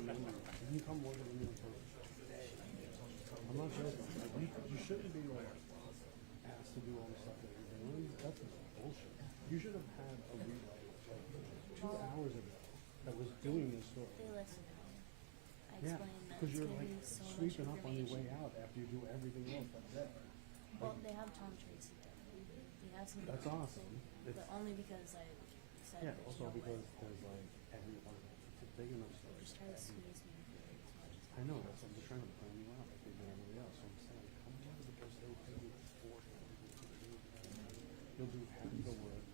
You can come work with me for. I'm not joking. Like, you shouldn't be like asked to do all the stuff that you're doing. That's bullshit. You should have had a relay like 2 hours ago that was doing this story. They listen to me. I Yeah, explain that because it's you're giving like you so much sweeping up on your way information. out after you do everything else that's there. Well, they have Tom Tracy there. They have some. That's awesome. But only because I said Yeah, there's also no because way. there's like it's a big enough story. Just try to squeeze me through it as much as I know, that's what I'm trying to plan you out like they did everybody else. So I'm saying, come over to the first day, pay you beforehand. You'll do half the work,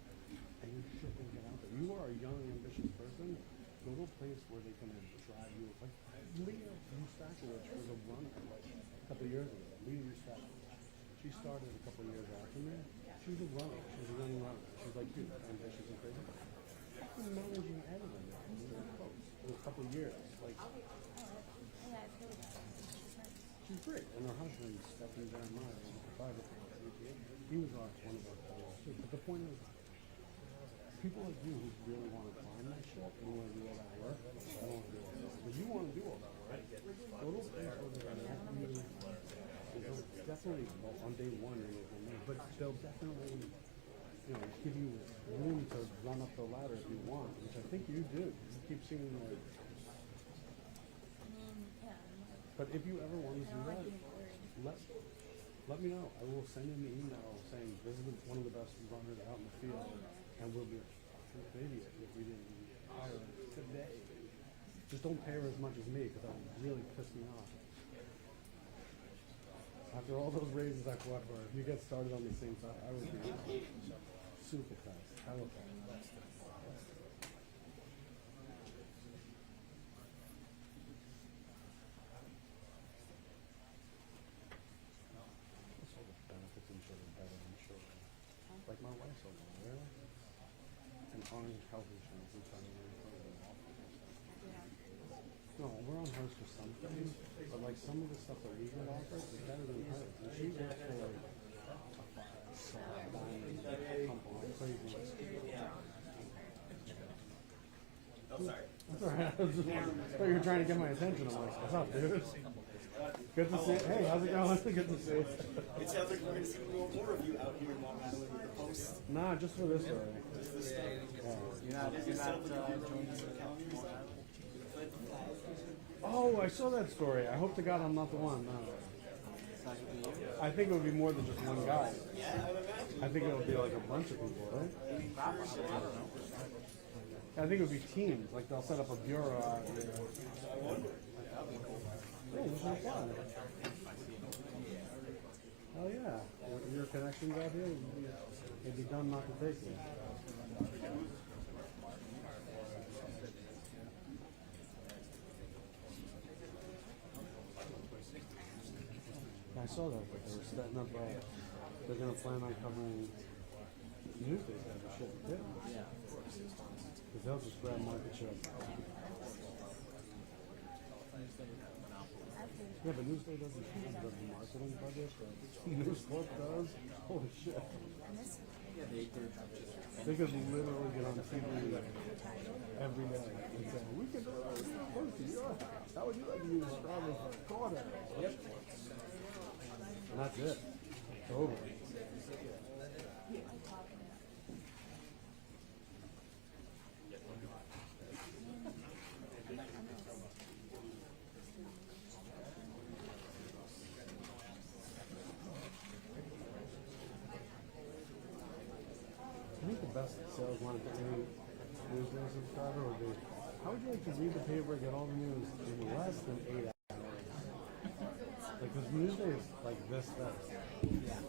and your shit will get out there. You are a young, ambitious person. Go to a place where they can drive you. Like Leah Eustakovich was a runner like a couple of years ago. Leah Eustakovich. She started a couple of years after me. She was a runner. She was a young runner. She's like you, ambitious and crazy. Fucking managing editor now. It was a couple of years. Like. Yeah, I've heard about her. She's nice. She's great, and her husband, Stephen Jeremiah, was a private. He was one of our fellows too. But the point is, people like you who really want to climb that shit and want to do all that work, I don't want to do all that work. But you want to do all that work. Go to a place where they're not you. They'll definitely, well, on day one, you're going to me, but they'll definitely, give you room to run up the ladder if you want, which I think you do. You keep seeming like. I mean, yeah. But if you ever want to I do don't like that, being worried. let me know. I will send you an email saying this is one of the best runners out in the field, and we'll be a fucking idiot if we didn't hire her today. Just don't pay her as much as me because that would really piss me off. After all those raises I fought for, if you get started on the same side, I would be super fast. I would. Benefits and shit are better, I'm sure. Like my wife's a lawyer, and orange health insurance is trying to No, we're on hers for something, but like some of the stuff that we get offered is better than hers. And she works for like a diamond company, crazy. Oh, sorry. That's alright. I thought you were trying to get my attention. I'm like, what's up, dude? Good to see you. Hey, how's it going? Good to see you. It sounds like we're going to see a little more of you out here in Long Island with the post. Nah, just for this story. You're not joining us at Oh, I saw that story. I hope to God I'm not the one. No. I think it would be more than just one guy. I think it would be like a bunch of people, right? I think it would be teams. Like they'll set up a bureau out here. Yeah, you should apply. Hell yeah. Your connections out here, it'd be dumb not to take you. I saw that they were setting up. They're gonna plan on covering Newsday type of shit. Yeah. Because they'll just grab market share. Yeah, but Newsday doesn't have the marketing budget that News Corp does. Holy shit. They could literally get on TV every day and say, we can close to your house. How would you like to use strawberry for a quarter? Yep. And that's it. It's over. I think the best sales line for any newsday subscriber would be, how would you like to read the paper and get all the news in less than 8 hours? Like, because Newsday is like this fast. Yeah.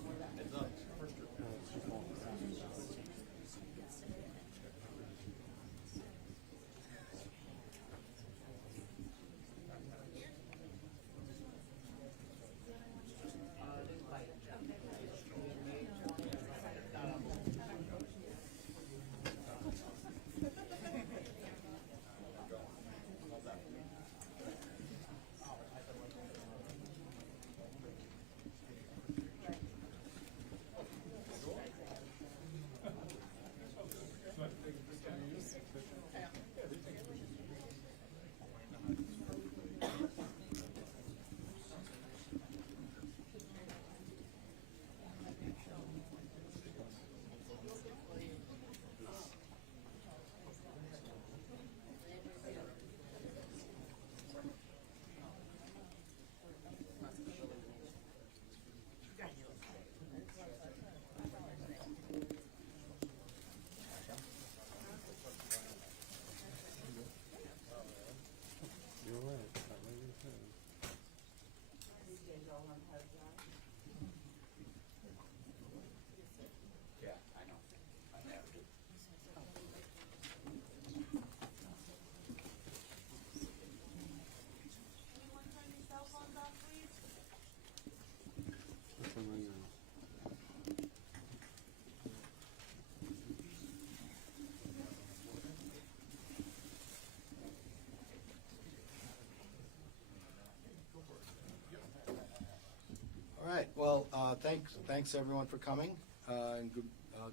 Thanks everyone for coming, and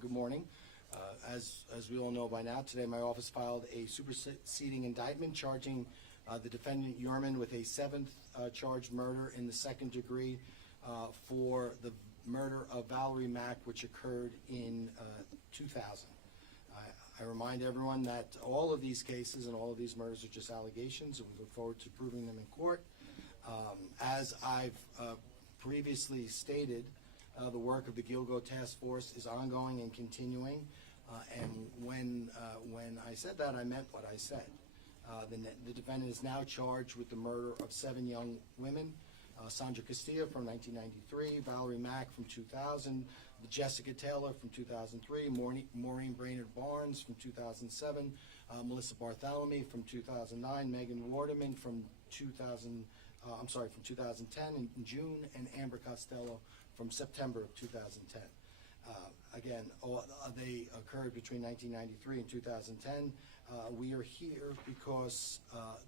good morning. As we all know by now, today my office filed a superseding indictment charging the defendant Heuermann with a 7th charged murder in the 2nd degree for the murder of Valerie Mack, which occurred in 2000. I remind everyone that all of these cases and all of these murders are just allegations, and we look forward to proving them in court. As I've previously stated, the work of the Gilgo Task Force is ongoing and continuing, and when I said that, I meant what I said. The defendant is now charged with the murder of 7 young women, Sandra Castilla from 1993, Valerie Mack from 2000, Jessica Taylor from 2003, Maureen Brainerd Barnes from 2007, Melissa Bartholomew from 2009, Megan Waterman from 2010 in June, and Amber Costello from September of 2010. Again, they occurred between 1993 and 2010. We are here because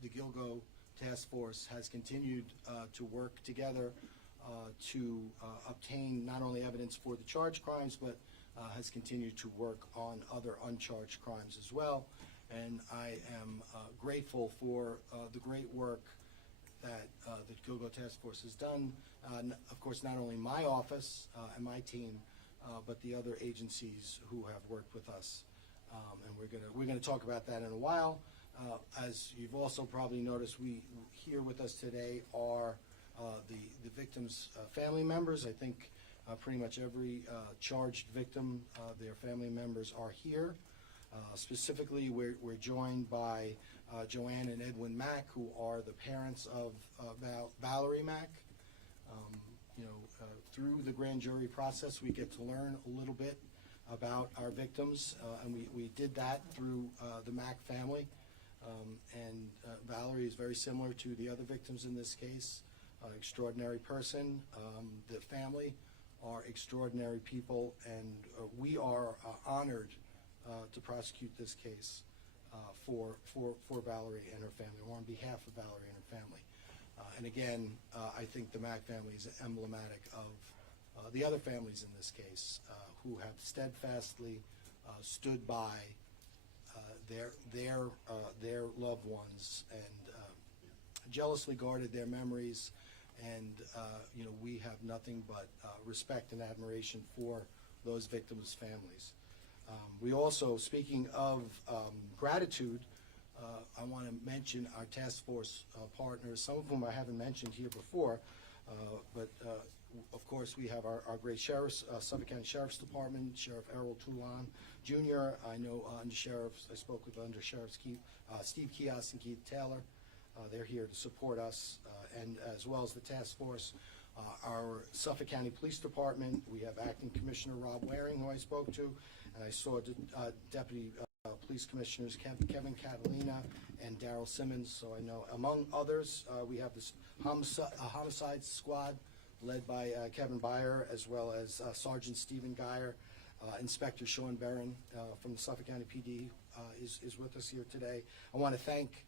the Gilgo Task Force has continued to work together to obtain not only evidence for the charged crimes, but has continued to work on other uncharged crimes as well. And I am grateful for the great work that the Gilgo Task Force has done. Of course, not only my office and my team, but the other agencies who have worked with us. And we're gonna talk about that in a while. As you've also probably noticed, here with us today are the victims' family members. I think pretty much every charged victim, their family members are here. Specifically, we're joined by Joanne and Edwin Mack, who are the parents of Valerie Mack. Through the grand jury process, we get to learn a little bit about our victims, and we did that through the Mack family. Valerie is very similar to the other victims in this case. Extraordinary person. The family are extraordinary people, and we are honored to prosecute this case for Valerie and her family, or on behalf of Valerie and her family. And again, I think the Mack family is emblematic of the other families in this case who have steadfastly stood by their loved ones and jealously guarded their memories. And we have nothing but respect and admiration for those victims' families. We also, speaking of gratitude, I want to mention our task force partners, some of whom I haven't mentioned here before, but of course we have our great sheriffs, Suffolk County Sheriff's Department, Sheriff Errol Toulon Jr. I know undersheriffs, I spoke with undersheriffs Steve Kios and Keith Taylor. They're here to support us, and as well as the task force. Our Suffolk County Police Department, we have Acting Commissioner Rob Waring, who I spoke to, and I saw Deputy Police Commissioners Kevin Catalina and Daryl Simmons. So I know, among others, we have this homicide squad led by Kevin Byer, as well as Sergeant Stephen Geyer. Inspector Sean Barron from the Suffolk County PD is with us here today. I want to thank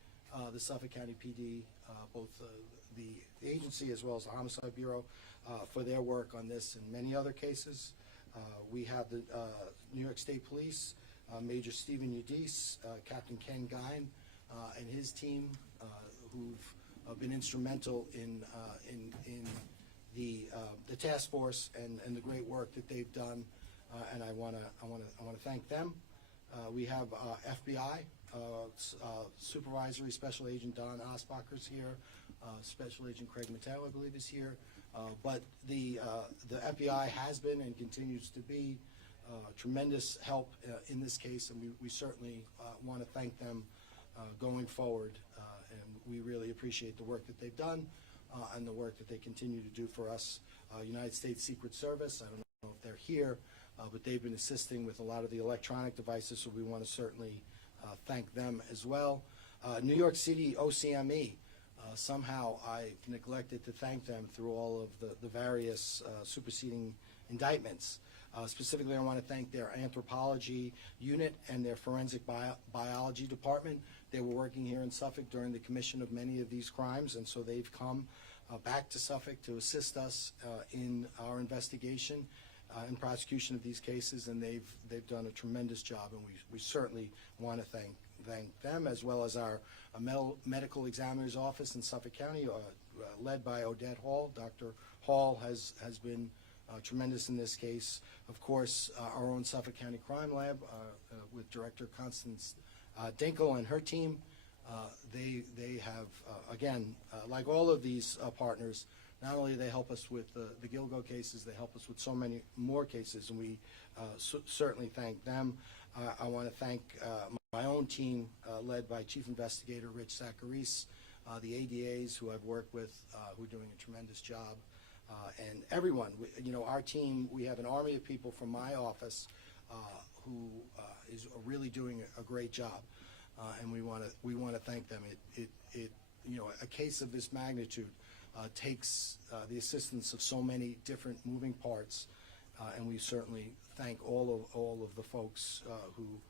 the Suffolk County PD, both the agency as well as the Homicide Bureau, for their work on this and many other cases. We have the New York State Police, Major Stephen Udis, Captain Ken Gein, and his team, who've been instrumental in the task force and the great work that they've done, and I want to thank them. We have FBI Supervisory Special Agent Don Osbacher's here. Special Agent Craig Mateo, I believe, is here. But the FBI has been and continues to be tremendous help in this case, and we certainly want to thank them going forward. And we really appreciate the work that they've done and the work that they continue to do for us. United States Secret Service, I don't know if they're here, but they've been assisting with a lot of the electronic devices, so we want to certainly thank them as well. New York City OCME, somehow I neglected to thank them through all of the various superseding indictments. Specifically, I want to thank their anthropology unit and their forensic biology department. They were working here in Suffolk during the commission of many of these crimes, and so they've come back to Suffolk to assist us in our investigation and prosecution of these cases, and they've done a tremendous job, and we certainly want to thank them, as well as our medical examiner's office in Suffolk County, led by Odette Hall. Dr. Hall has been tremendous in this case. Of course, our own Suffolk County Crime Lab with Director Constance Dinkle and her team. They have, again, like all of these partners, not only do they help us with the Gilgo cases, they help us with so many more cases, and we certainly thank them. I want to thank my own team, led by Chief Investigator Rich Zacharis, the ADAs who I've worked with, who are doing a tremendous job, and everyone. Our team, we have an army of people from my office who is really doing a great job, and we want to thank them. A case of this magnitude takes the assistance of so many different moving parts, and we certainly thank all of the folks who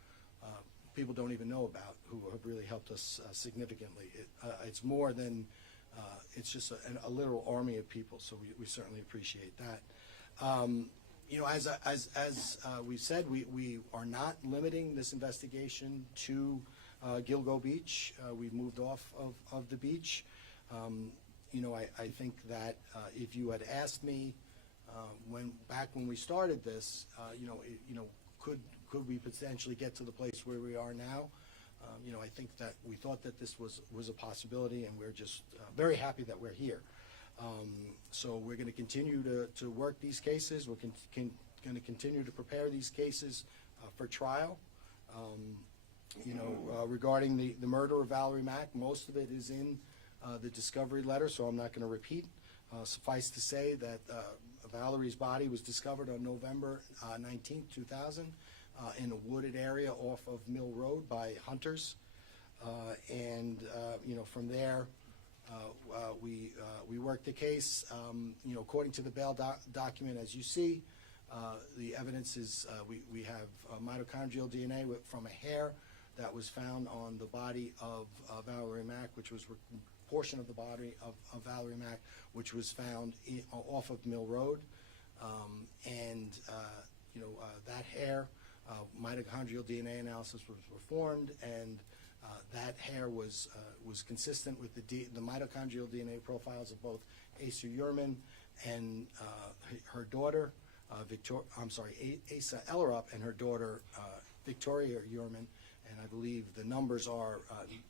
people don't even know about, who have really helped us significantly. It's more than it's just a literal army of people, so we certainly appreciate that. As we said, we are not limiting this investigation to Gilgo Beach. We've moved off of the beach. I think that if you had asked me back when we started this, could we potentially get to the place where we are now? I think that we thought that this was a possibility, and we're just very happy that we're here. So we're going to continue to work these cases. We're going to continue to prepare these cases for trial. Regarding the murder of Valerie Mack, most of it is in the discovery letter, so I'm not going to repeat. Suffice to say that Valerie's body was discovered on November 19, 2000, in a wooded area off of Mill Road by hunters. From there, we worked the case. According to the bail document, as you see, the evidence is we have mitochondrial DNA from a hair that was found on the body of Valerie Mack, which was a portion of the body of Valerie Mack, which was found off of Mill Road. That hair, mitochondrial DNA analysis was performed, and that hair was consistent with the mitochondrial DNA profiles of both Asa Heuermann and her daughter, Asa Ellerup and her daughter, Victoria Heuermann. And I believe the numbers are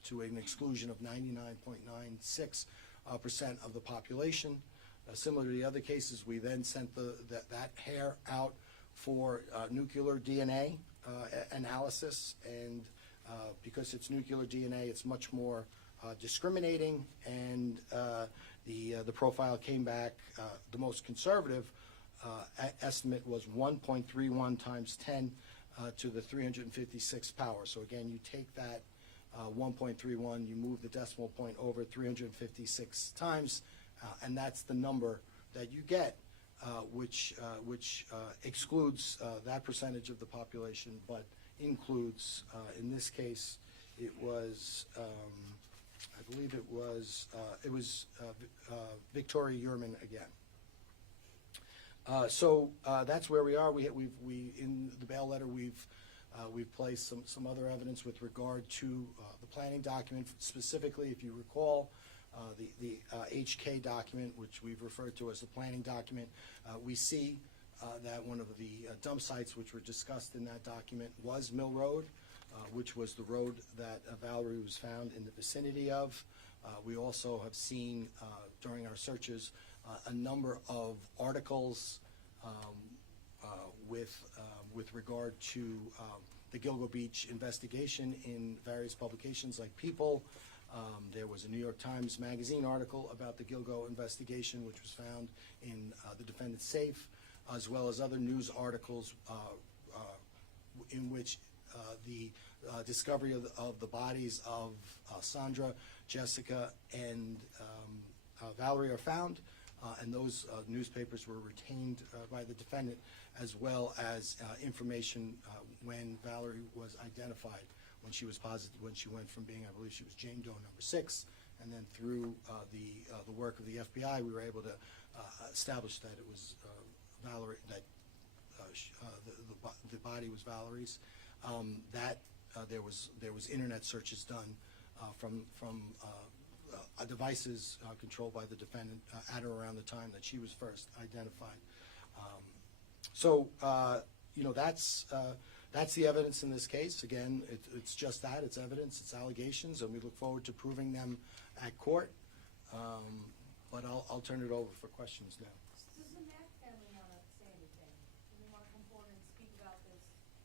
to an exclusion of 99.96% of the population. Similar to the other cases, we then sent that hair out for nuclear DNA analysis, and because it's nuclear DNA, it's much more discriminating, and the profile came back. The most conservative estimate was 1.31 times 10 to the 356 power. So again, you take that 1.31, you move the decimal point over 356 times, and that's the number that you get, which excludes that percentage of the population, but includes, in this case, it was, I believe it was Victoria Heuermann again. So that's where we are. We in the bail letter we've placed some other evidence with regard to the planning document. Specifically, if you recall, the HK document, which we've referred to as the planning document, we see that one of the dump sites which were discussed in that document was Mill Road, which was the road that Valerie was found in the vicinity of. We also have seen during our searches a number of articles with regard to the Gilgo Beach investigation in various publications like People. There was a New York Times Magazine article about the Gilgo investigation, which was found in the defendant's safe, as well as other news articles in which the discovery of the bodies of Sandra, Jessica, and Valerie are found, and those newspapers were retained by the defendant, as well as information when Valerie was identified, when she was positive, when she went from being, I believe she was Jane Doe number 6, and then through the work of the FBI, we were able to establish that it was Valerie, that the body was Valerie's. There was internet searches done from devices controlled by the defendant at or around the time that she was first identified. That's the evidence in this case. Again, it's just that. It's evidence, it's allegations, and we look forward to proving them at court. But I'll turn it over for questions now. Does the Mack family want to say anything? Do they want to come forward and speak about this,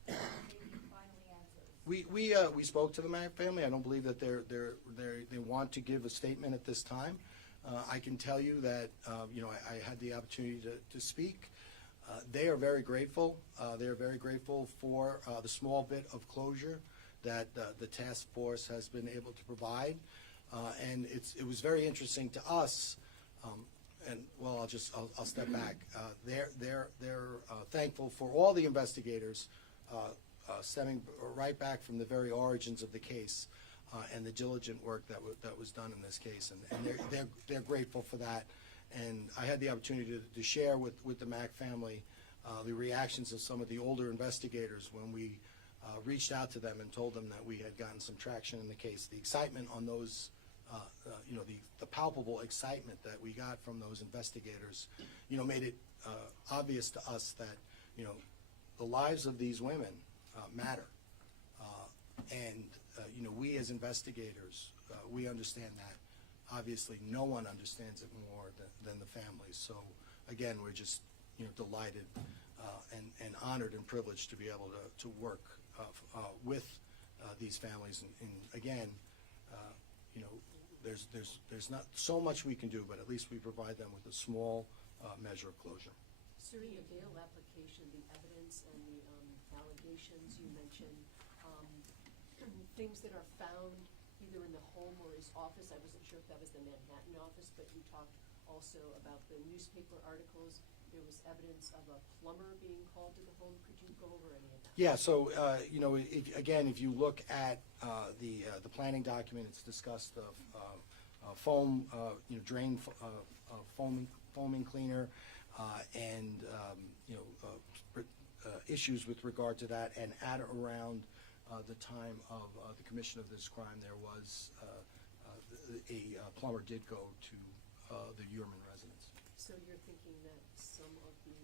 maybe finally answers? We spoke to the Mack family. I don't believe that they want to give a statement at this time. I can tell you that I had the opportunity to speak. They are very grateful. They are very grateful for the small bit of closure that the task force has been able to provide, and it was very interesting to us. I'll step back. They're thankful for all the investigators stemming right back from the very origins of the case and the diligent work that was done in this case, and they're grateful for that. And I had the opportunity to share with the Mack family the reactions of some of the older investigators when we reached out to them and told them that we had gotten some traction in the case. The excitement on those, the palpable excitement that we got from those investigators, made it obvious to us that, the lives of these women matter. We as investigators, we understand that. Obviously, no one understands it more than the families. So, again, we're just delighted and honored and privileged to be able to work with these families. And again, there's not so much we can do, but at least we provide them with a small measure of closure. Sir, in your bail application, the evidence and the allegations you mentioned, things that are found either in the home or his office. I wasn't sure if that was the Manhattan office, but you talked also about the newspaper articles. There was evidence of a plumber being called to the home. Could you go over any of that? Yeah, so, if you look at the planning document, it's discussed of foam, drain foaming cleaner, and, issues with regard to that. And at around the time of the commission of this crime, there was a plumber did go to the Heuermann residence. So you're thinking that some of the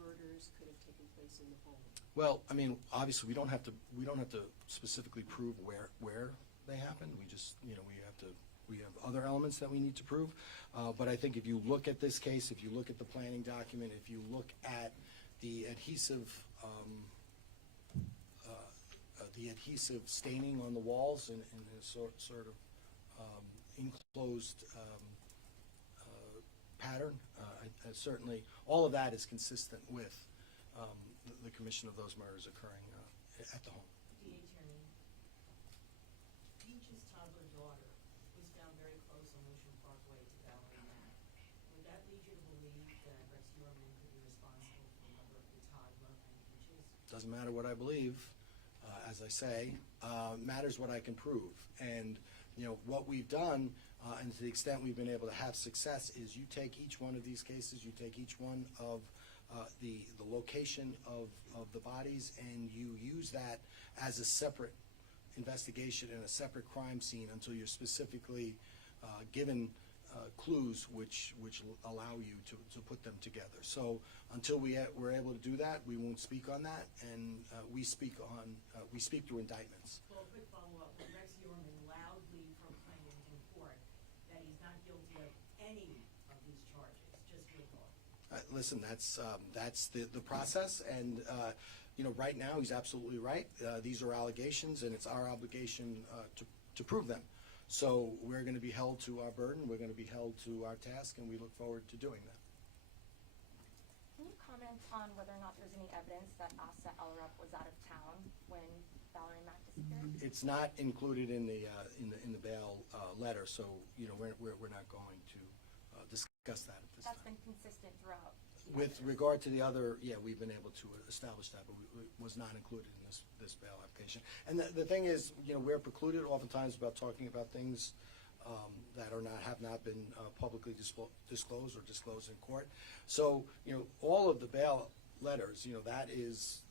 murders could have taken place in the home? Well, I mean, obviously, we don't have to specifically prove where they happened. We just, we have other elements that we need to prove. But I think if you look at this case, if you look at the planning document, if you look at the adhesive staining on the walls in a sort of enclosed pattern, certainly all of that is consistent with the commission of those murders occurring at the home. DA Tierney, Beach's toddler daughter was found very close on Ocean Parkway to Valerie Mack. Would that lead you to believe that Rex Heuermann could be responsible for the murder of the toddler and Beach's? Doesn't matter what I believe, as I say, matters what I can prove. And what we've done, and to the extent we've been able to have success, is you take each one of these cases, you take each one of the location of the bodies, and you use that as a separate investigation and a separate crime scene until you're specifically given clues which allow you to put them together. So until we're able to do that, we won't speak on that, and we speak through indictments. Well, a quick follow-up. Rex Heuermann loudly proclaimed in court that he's not guilty of any of these charges, just your thought. Listen, that's the process, and right now he's absolutely right. These are allegations, and it's our obligation to prove them. So we're going to be held to our burden, we're going to be held to our task, and we look forward to doing that. Can you comment on whether or not there's any evidence that Asa Ellerup was out of town when Valerie Mack disappeared? It's not included in the bail letter, so we're not going to discuss that at this time. That's been consistent throughout. With regard to the other, yeah, we've been able to establish that, but it was not included in this bail application. And the thing is, we're precluded oftentimes about talking about things that have not been publicly disclosed or disclosed in court. So, all of the bail letters, that is,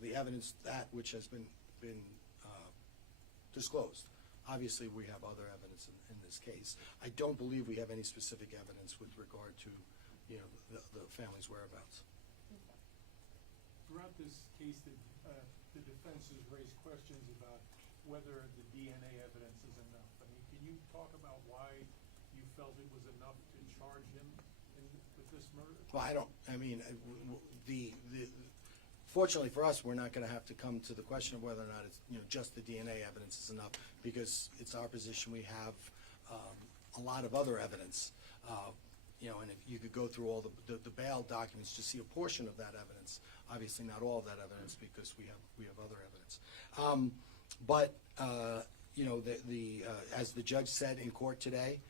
the evidence that which has been disclosed. Obviously, we have other evidence in this case. I don't believe we have any specific evidence with regard to, the family's whereabouts. Throughout this case, the defense has raised questions about whether the DNA evidence is enough. I mean, can you talk about why you felt it was enough to charge him with this murder? Well, fortunately for us, we're not going to have to come to the question of whether or not it's, just the DNA evidence is enough, because it's our position we have a lot of other evidence. And if you could go through all the bail documents to see a portion of that evidence, obviously not all of that evidence, because we have other evidence. As the judge said in court today,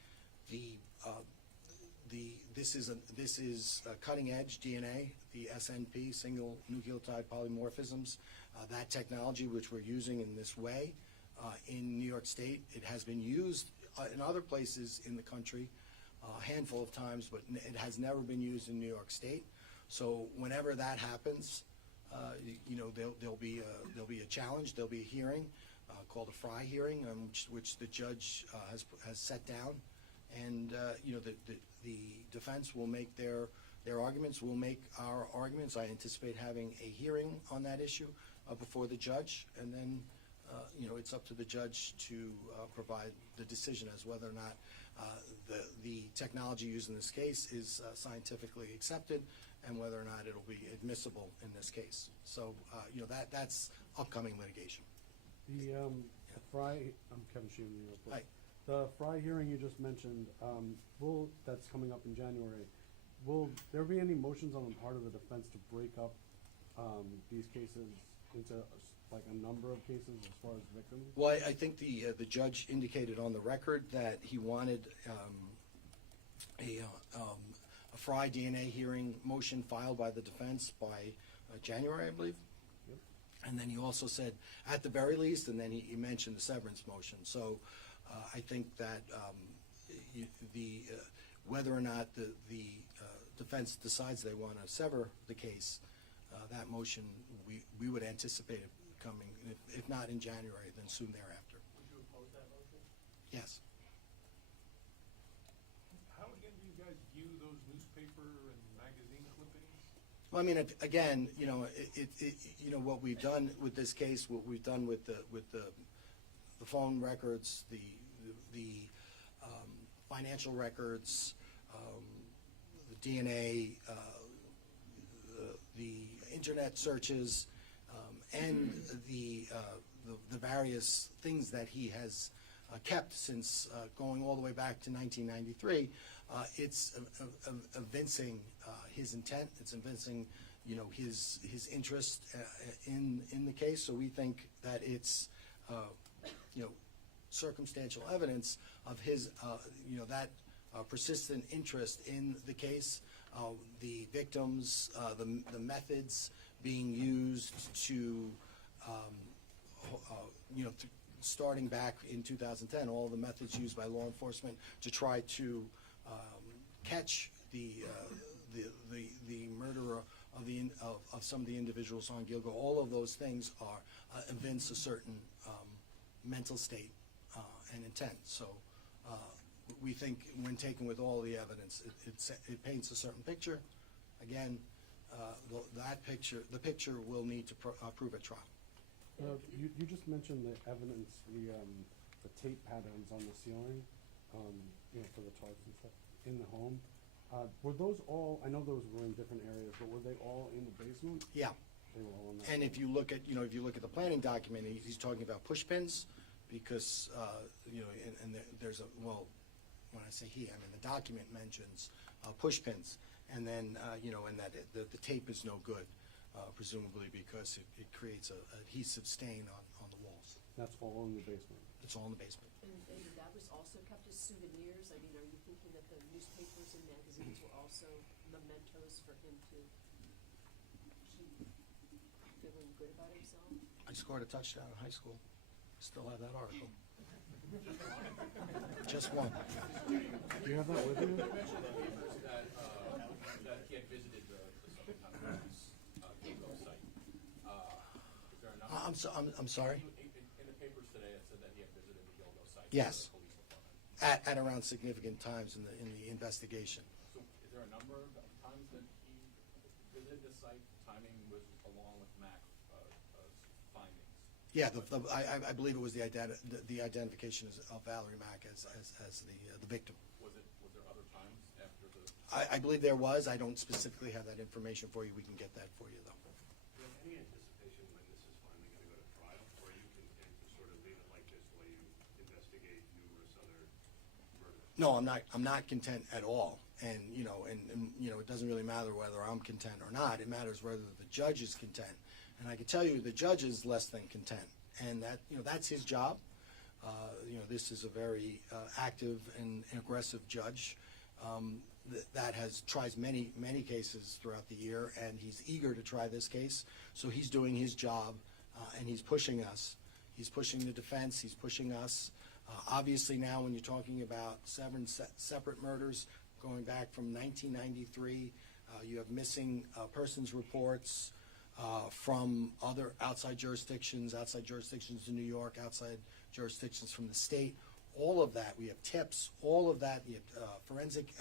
this is cutting edge DNA, the SNP, single nucleotide polymorphisms. That technology which we're using in this way in New York State, it has been used in other places in the country a handful of times, but it has never been used in New York State. So whenever that happens, there'll be a challenge. There'll be a hearing called a Fry hearing, which the judge has set down, and the defense will make their arguments. We'll make our arguments. I anticipate having a hearing on that issue before the judge, and then it's up to the judge to provide the decision as whether or not the technology used in this case is scientifically accepted, and whether or not it'll be admissible in this case. So that's upcoming litigation. The Fry, I'm Kevin Sheehan, New York Post. Hi. The Fry hearing you just mentioned, that's coming up in January. Will there be any motions on the part of the defense to break up these cases into like a number of cases as far as victims? Well, I think the judge indicated on the record that he wanted a Fry DNA hearing motion filed by the defense by January, I believe. Yep. And then he also said, at the very least, and then he mentioned the severance motion. So I think that whether or not the defense decides they want to sever the case, that motion, we would anticipate it coming, if not in January, then soon thereafter. Would you oppose that motion? Yes. How again do you guys view those newspaper and magazine clippings? Well, I mean, again, what we've done with this case, what we've done with the phone records, the financial records, the DNA, the internet searches, and the various things that he has kept since going all the way back to 1993, it's evincing his intent. It's evincing, his interest in the case. So we think that it's, circumstantial evidence of his, that persistent interest in the case, the victims, the methods being used to, starting back in 2010, all the methods used by law enforcement to try to catch the murderer of some of the individuals on Gilgo. All of those things evince a certain mental state and intent. So we think when taken with all the evidence, it paints a certain picture. Again, the picture will need to prove at trial. You just mentioned the evidence, the tape patterns on the ceiling, for the tarps and stuff in the home. Were those all? I know those were in different areas, but were they all in the basement? Yeah. They were all in that. And if you look at, the planning document, he's talking about push pins, because, and there's when I say he, I mean the document mentions push pins, and then, and that the tape is no good, presumably because it creates a adhesive stain on the walls. That's all in the basement. It's all in the basement. And that was also kept as souvenirs? I mean, are you thinking that the newspapers and magazines were also mementos for him to keep feeling good about himself? I scored a touchdown in high school. Still have that article. Just one. Do you have that with you? That he had visited the Suffolk County Police Gilgo site. Is there a number? I'm sorry? In the papers today, it said that he had visited the Gilgo site. Yes. The police department. At around significant times in the investigation. So is there a number of times that he visited the site? Timing was along with Mack's findings. Yeah, I believe it was the identification of Valerie Mack as the victim. Was there other times after the? I believe there was. I don't specifically have that information for you. We can get that for you, though. Do you have any anticipation when this is finally going to go to trial, or are you content to sort of leave it like this while you investigate numerous other murders? No, I'm not content at all. And it doesn't really matter whether I'm content or not. It matters whether the judge is content. And I can tell you the judge is less than content. And that's his job. This is a very active and aggressive judge that tries many cases throughout the year, and he's eager to try this case. So he's doing his job, and he's pushing us. He's pushing the defense. He's pushing us. Obviously now when you're talking about separate murders going back from 1993, you have missing persons reports from other outside jurisdictions in New York, outside jurisdictions from the state. All of that, we have tips, all of that, we have forensic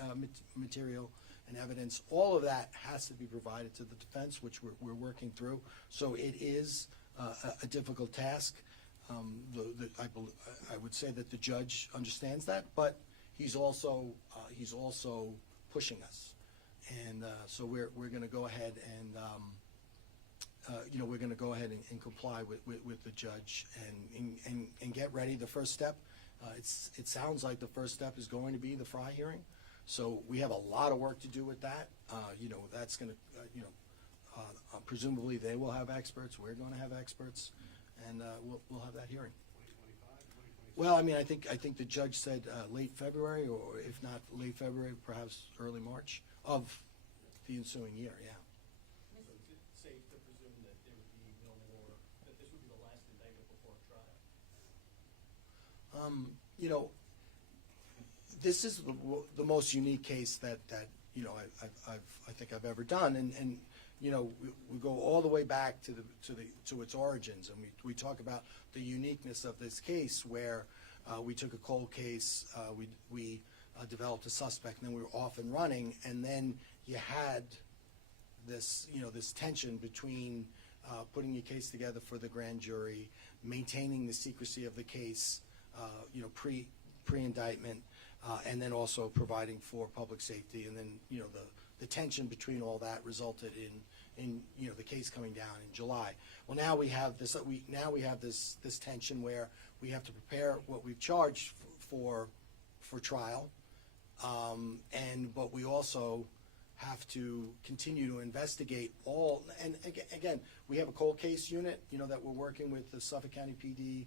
material and evidence. All of that has to be provided to the defense, which we're working through. So it is a difficult task. I would say that the judge understands that, but he's also pushing us, and so we're going to go ahead and we're going to go ahead and comply with the judge and get ready. The first step, it sounds like the first step is going to be the Fry hearing, so we have a lot of work to do with that. That's going to presumably they will have experts. We're going to have experts. And we'll have that hearing. 2025, 2026? Well, I mean, I think the judge said late February, or if not late February, perhaps early March of the ensuing year. Yeah. So is it safe to presume that there would be no more, that this would be the last indictment before trial? This is the most unique case that I think I've ever done, and we go all the way back to its origins, and we talk about the uniqueness of this case, where we took a cold case, we developed a suspect, and then we were off and running, and then you had this tension between putting your case together for the grand jury, maintaining the secrecy of the case, pre-indictment, and then also providing for public safety, and then the tension between all that resulted in the case coming down in July. Well, now we have this. This tension where we have to prepare what we've charged for trial, but we also have to continue to investigate all. And again, we have a cold case unit, that we're working with the Suffolk County PD,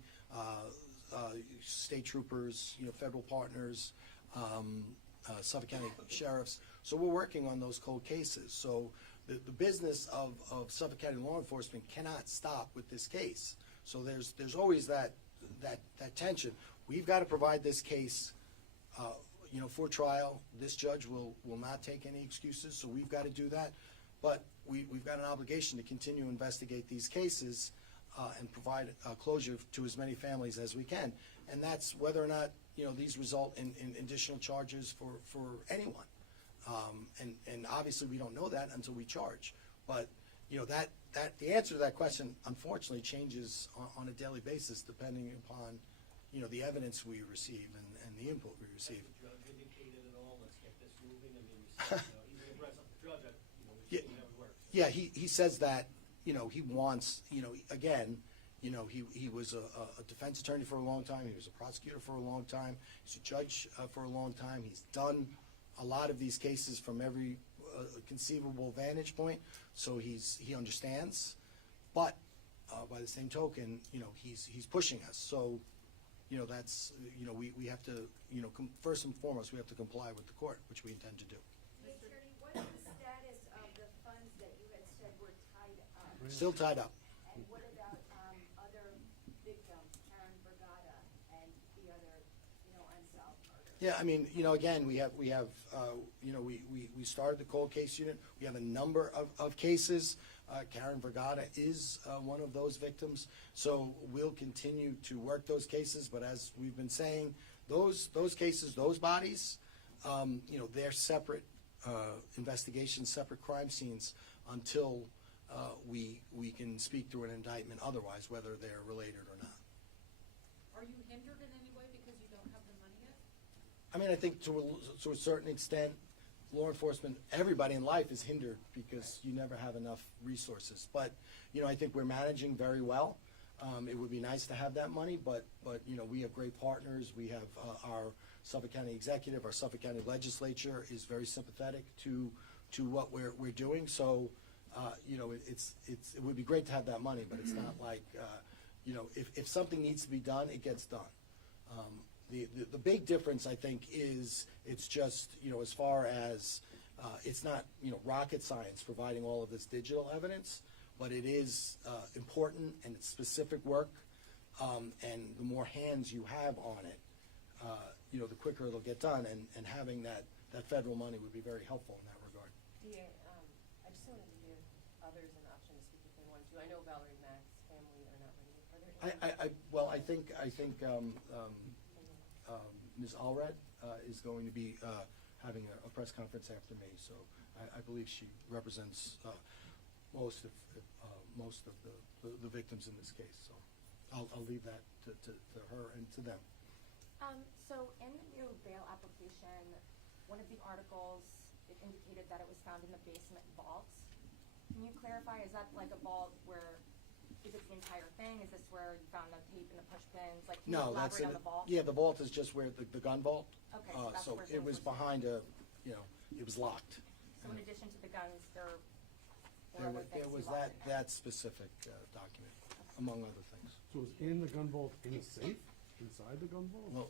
state troopers, federal partners, Suffolk County sheriffs. So we're working on those cold cases. So the business of Suffolk County law enforcement cannot stop with this case. So there's always that tension. We've got to provide this case, for trial. This judge will not take any excuses, so we've got to do that. But we've got an obligation to continue to investigate these cases and provide closure to as many families as we can. And that's whether or not these result in additional charges for anyone. And obviously we don't know that until we charge. But that the answer to that question unfortunately changes on a daily basis depending upon the evidence we receive and the input we receive. Has the judge indicated at all, let's get this moving? I mean, he's an aggressive judge. We've seen how he works. Yeah, he says that he wants again. He was a defense attorney for a long time. He was a prosecutor for a long time. He's a judge for a long time. He's done a lot of these cases from every conceivable vantage point, so he understands. But by the same token, he's pushing us. So that's we have to first and foremost we have to comply with the court, which we intend to do. Hey, Attorney, what is the status of the funds that you had said were tied up? Still tied up. And what about other victims, Karen itself? Yeah, I mean, you know, again, we started the cold case unit. We have a number of cases. Karen Vergata is one of those victims. So we'll continue to work those cases, but as we've been saying, those cases, those bodies, you know, they're separate investigations, separate crime scenes until we can speak through an indictment otherwise, whether they're related or not. Are you hindered in any way because you don't have the money yet? I mean, I think to a certain extent, law enforcement, everybody in life is hindered because you never have enough resources. But, you know, I think we're managing very well. It would be nice to have that money, but you know, we have great partners. We have our Suffolk County Executive, our Suffolk County Legislature is very sympathetic to what we're doing. So, you know, it would be great to have that money, but it's not like, you know, if something needs to be done, it gets done. The big difference, I think, is it's just, you know, as far as, it's not, you know, rocket science providing all of this digital evidence, but it is important and it's specific work, and the more hands you have on it, you know, the quicker it'll get done, and having that federal money would be very helpful in that regard. I just wanted to give others an option to speak if they wanted to. I know Valerie Mack's family are not ready. Are there any? Well, I think Ms. Allred is going to be having a press conference after me, so I believe she represents most of the victims in this case. So I'll leave that to her and to them. So in the new bail application, one of the articles, it indicated that it was found in the basement vault. Can you clarify, is that like a vault where, is it the entire thing? Is this where you found the tape and the push pins? Like, can you elaborate on the vault? Yeah, the vault is just where the gun vault. Okay, so that's so where it was behind you know, it was locked. So in addition to the guns, there were other things There was you locked in there? that specific document, among other things. So it was in the gun vault in a safe, inside the gun vault? No,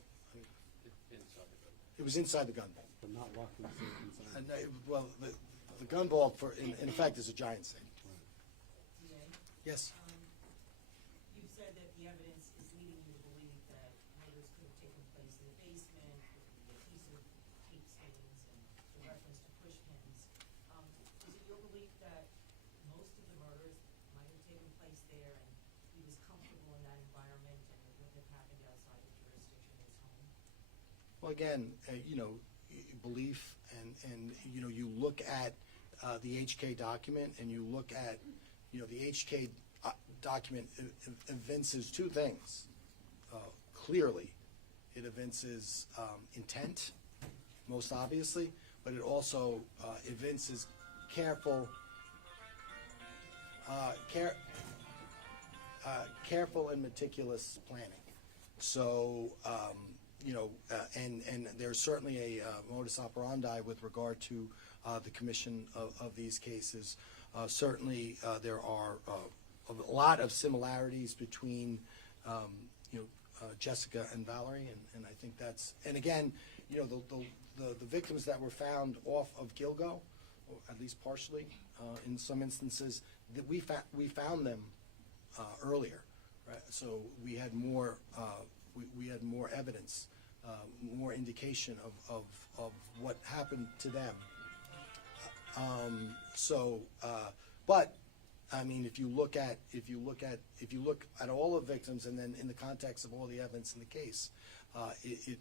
Inside the building. it was inside the gun vault. But not locked in the safe inside? Well, the gun vault, in effect, is a giant safe. DA? Yes? You've said that the evidence is leading you to believe that murders could have taken place in the basement, with the adhesive tape stains and the reference to push pins. Is it your belief that most of the murders might have taken place there and he was comfortable in that environment and it wouldn't have happened outside the jurisdiction of his home? Well, again, you know, belief and you know, you look at the HK document and you look at, you know, the HK document evinces two things. Clearly, it evinces intent, most obviously, but it also evinces careful and meticulous planning. So, you know, and there's certainly a modus operandi with regard to the commission of these cases. Certainly, there are a lot of similarities between, you know, Jessica and Valerie, and I think that's, and again, you know, the victims that were found off of Gilgo, or at least partially, in some instances, that we found them earlier, right? So we had more evidence, more indication of what happened to them. But I mean, if you look at all the victims, and then in the context of all the evidence in the case, it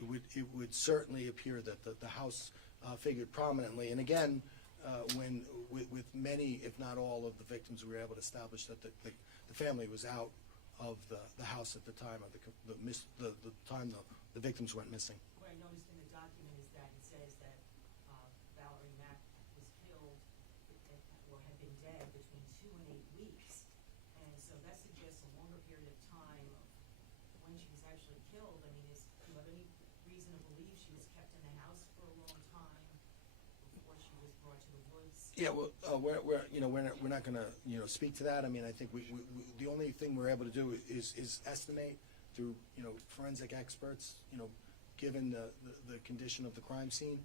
would certainly appear that the house figured prominently. And again, when with many, if not all, of the victims, we were able to establish that the family was out of the house at the time of the time the victims went missing. What I noticed in the document is that it says that Valerie Mack was killed or had been dead between 2 and 8 weeks. And so that suggests a longer period of time of when she was actually killed. I mean, do you have any reason to believe she was kept in the house for a long time before she was brought to the woods? Yeah, well, we're not going to speak to that. I mean, I think we the only thing we're able to do is estimate through forensic experts, given the condition of the crime scene,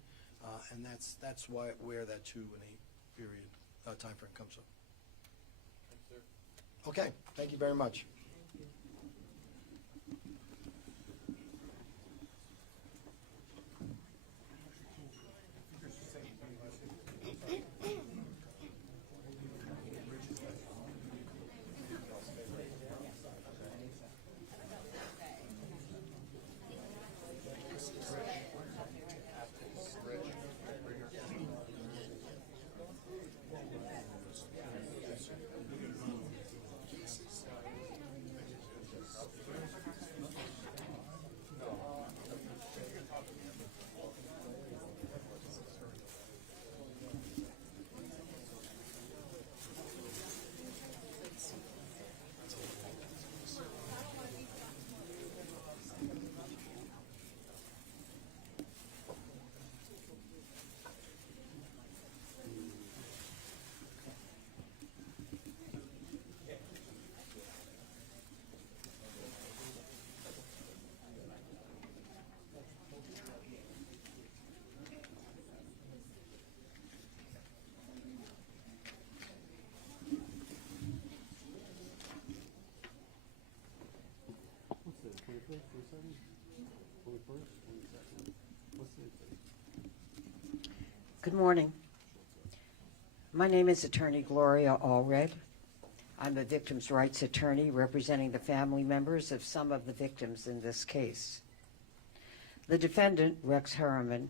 and that's where that 2 and 8 period time frame comes from. Thanks, sir. Okay, thank you very much. 21st, 22nd, 21st, 22nd. What's the date? Good morning. My name is Attorney Gloria Allred. I'm a victims' rights attorney representing the family members of some of the victims in this case. The defendant, Rex Heuermann,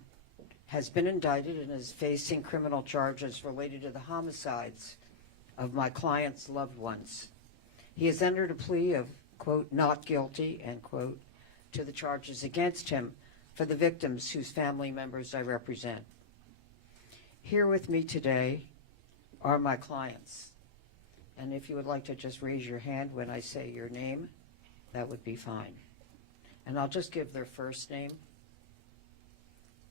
has been indicted and is facing criminal charges related to the homicides of my client's loved ones. He has entered a plea of, quote, not guilty, end quote, to the charges against him for the victims whose family members I represent. Here with me today are my clients. And if you would like to just raise your hand when I say your name, that would be fine. And I'll just give their first name,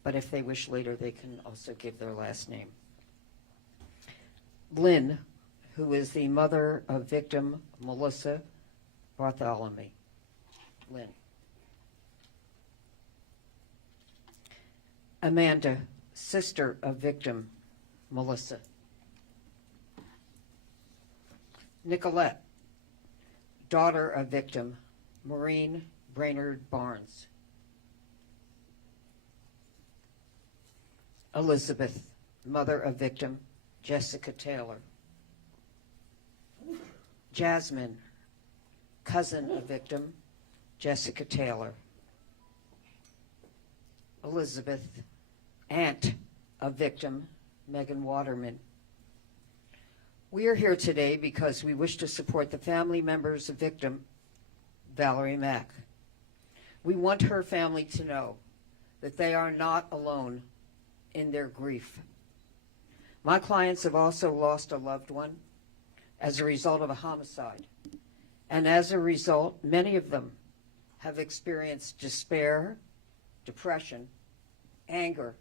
but if they wish later, they can also give their last name. Lynn, who is the mother of victim Melissa Bartholomew. Lynn. Amanda, sister of victim Melissa. Nicolette, daughter of victim Maureen Brainerd Barnes. Elizabeth, mother of victim Jessica Taylor. Jasmine, cousin of victim Jessica Taylor. Elizabeth, aunt of victim Megan Waterman. We are here today because we wish to support the family members of victim Valerie Mack. We want her family to know that they are not alone in their grief. My clients have also lost a loved one as a result of a homicide. And as a result, many of them have experienced despair, depression, anger,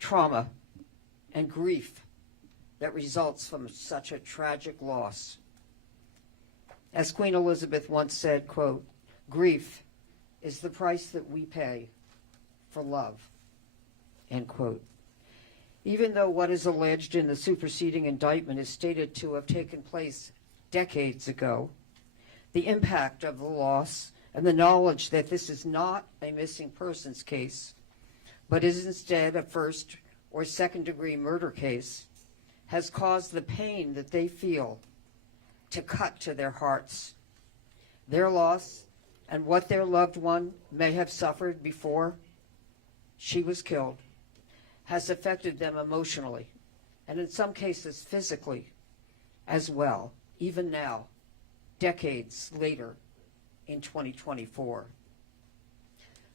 trauma, and grief that results from such a tragic loss. As Queen Elizabeth once said, quote, grief is the price that we pay for love, end quote. Even though what is alleged in the superseding indictment is stated to have taken place decades ago, the impact of the loss and the knowledge that this is not a missing persons case, but is instead a first or second degree murder case, has caused the pain that they feel to cut to their hearts. Their loss and what their loved one may have suffered before she was killed has affected them emotionally, and in some cases physically as well, even now, decades later in 2024.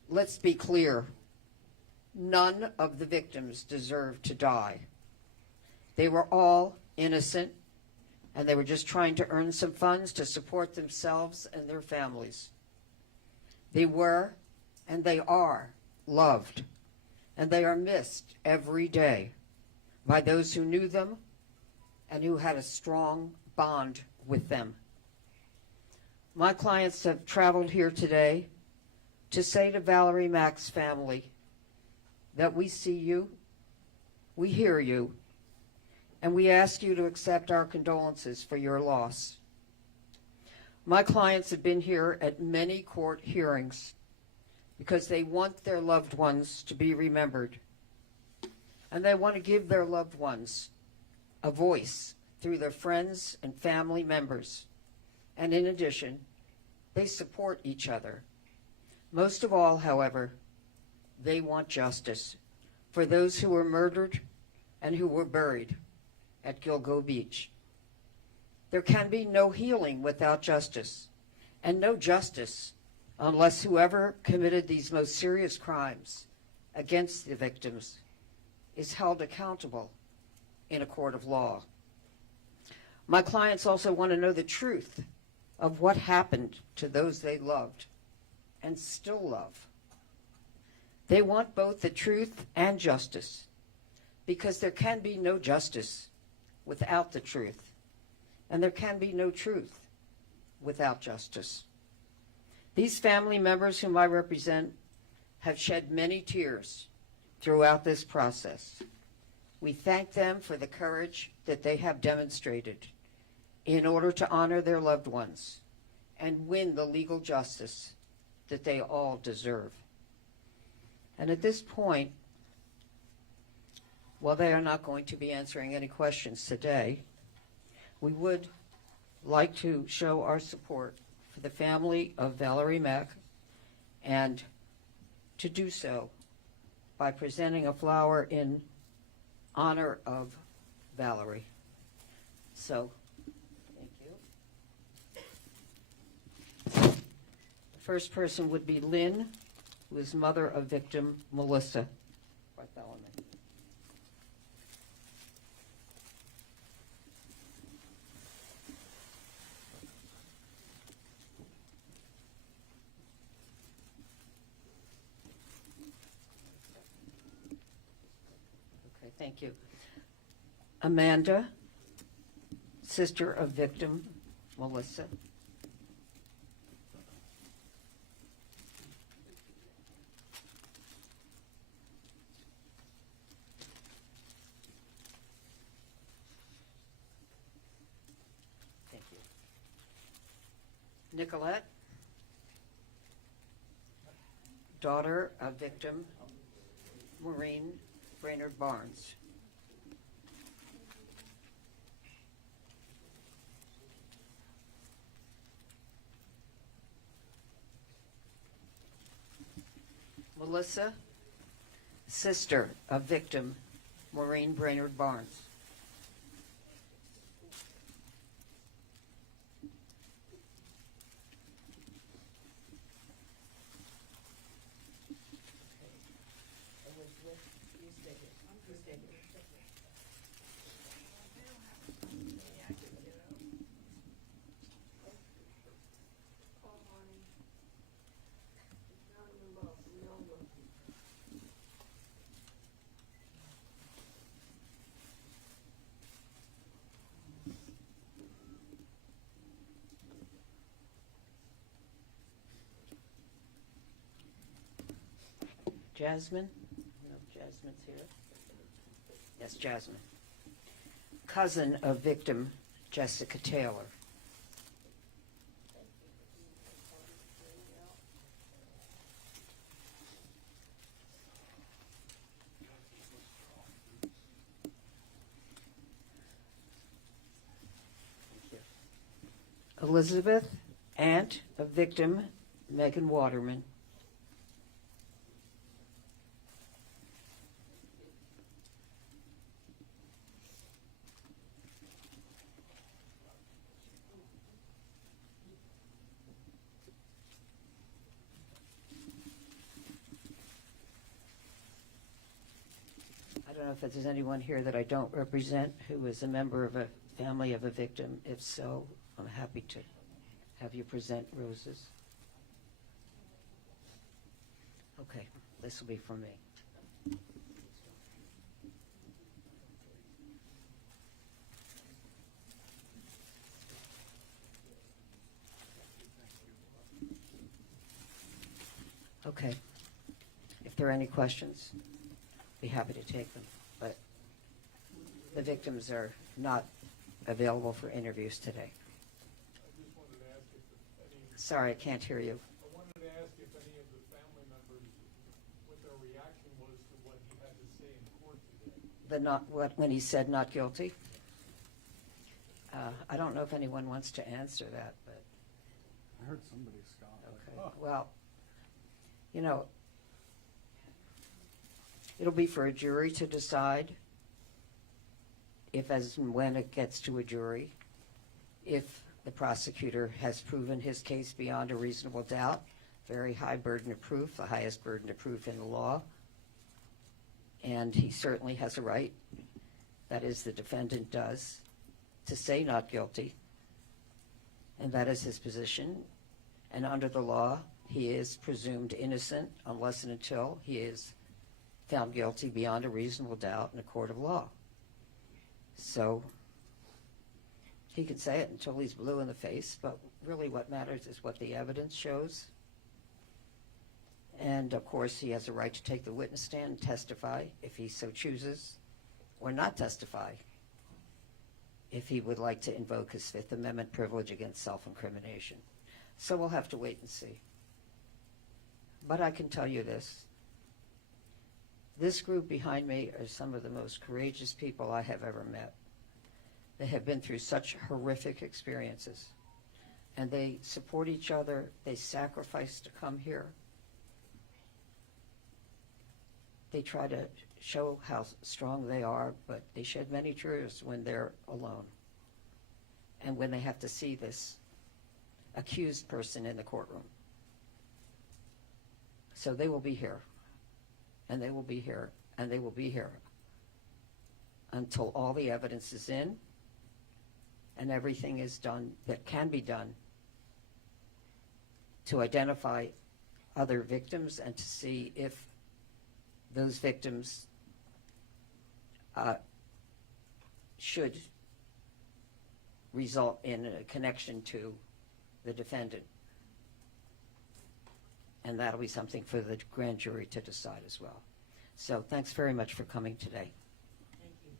Let's be clear, none of the victims deserve to die. They were all innocent, and they were just trying to earn some funds to support themselves and their families. They were, and they are, loved, and they are missed every day by those who knew them and who had a strong bond with them. My clients have traveled here today to say to Valerie Mack's family that we see you, we hear you, and we ask you to accept our condolences for your loss. My clients have been here at many court hearings because they want their loved ones to be remembered, and they want to give their loved ones a voice through their friends and family members. And in addition, they support each other. Most of all, however, they want justice for those who were murdered and who were buried at Gilgo Beach. There can be no healing without justice, and no justice unless whoever committed these most serious crimes against the victims is held accountable in a court of law. My clients also want to know the truth of what happened to those they loved and still love. They want both the truth and justice, because there can be no justice without the truth, and there can be no truth without justice. These family members whom I represent have shed many tears throughout this process. We thank them for the courage that they have demonstrated in order to honor their loved ones and win the legal justice that they all deserve. And at this point, while they are not going to be answering any questions today, we would like to show our support for the family of Valerie Mack, and to do so by presenting a flower in honor of Valerie. So, thank you. The first person would be Lynn, who is mother of victim Melissa Bartholomew. Okay, thank you. Amanda, sister of victim Melissa. Thank you. Nicolette, daughter of victim Maureen Brainerd Barnes. Melissa, sister of victim Maureen Brainerd Barnes. Jasmine? No, Jasmine's here. Yes, Jasmine. Cousin of victim Jessica Taylor. Elizabeth, aunt of victim Megan Waterman. I don't know if there's anyone here that I don't represent who is a member of a family of a victim. If so, I'm happy to have you present roses. Okay, this will be from me. Okay. If there are any questions, be happy to take them. But the victims are not available for interviews today. I just wanted to ask if any, Sorry, I can't hear you. I wanted to ask if any of the family members, what their reaction was to what he had to say in court today. When he said not guilty? I don't know if anyone wants to answer that, but I heard somebody scoff. okay. Well, you know, it'll be for a jury to decide if, as and when it gets to a jury, if the prosecutor has proven his case beyond a reasonable doubt. Very high burden of proof, the highest burden of proof in the law. And he certainly has a right, that is, the defendant does, to say not guilty. And that is his position. And under the law, he is presumed innocent unless and until he is found guilty beyond a reasonable doubt in a court of law. So he can say it until he's blue in the face, but really what matters is what the evidence shows. And of course, he has a right to take the witness stand and testify if he so chooses, or not testify if he would like to invoke his Fifth Amendment privilege against self-incrimination. So we'll have to wait and see. But I can tell you this. This group behind me are some of the most courageous people I have ever met. They have been through such horrific experiences. And they support each other. They sacrifice to come here. They try to show how strong they are, but they shed many tears when they're alone and when they have to see this accused person in the courtroom. So they will be here, and they will be here, and they will be here until all the evidence is in and everything is done that can be done to identify other victims and to see if those victims should result in a connection to the defendant. And that'll be something for the grand jury to decide as well. So thanks very much for coming today. Thank you.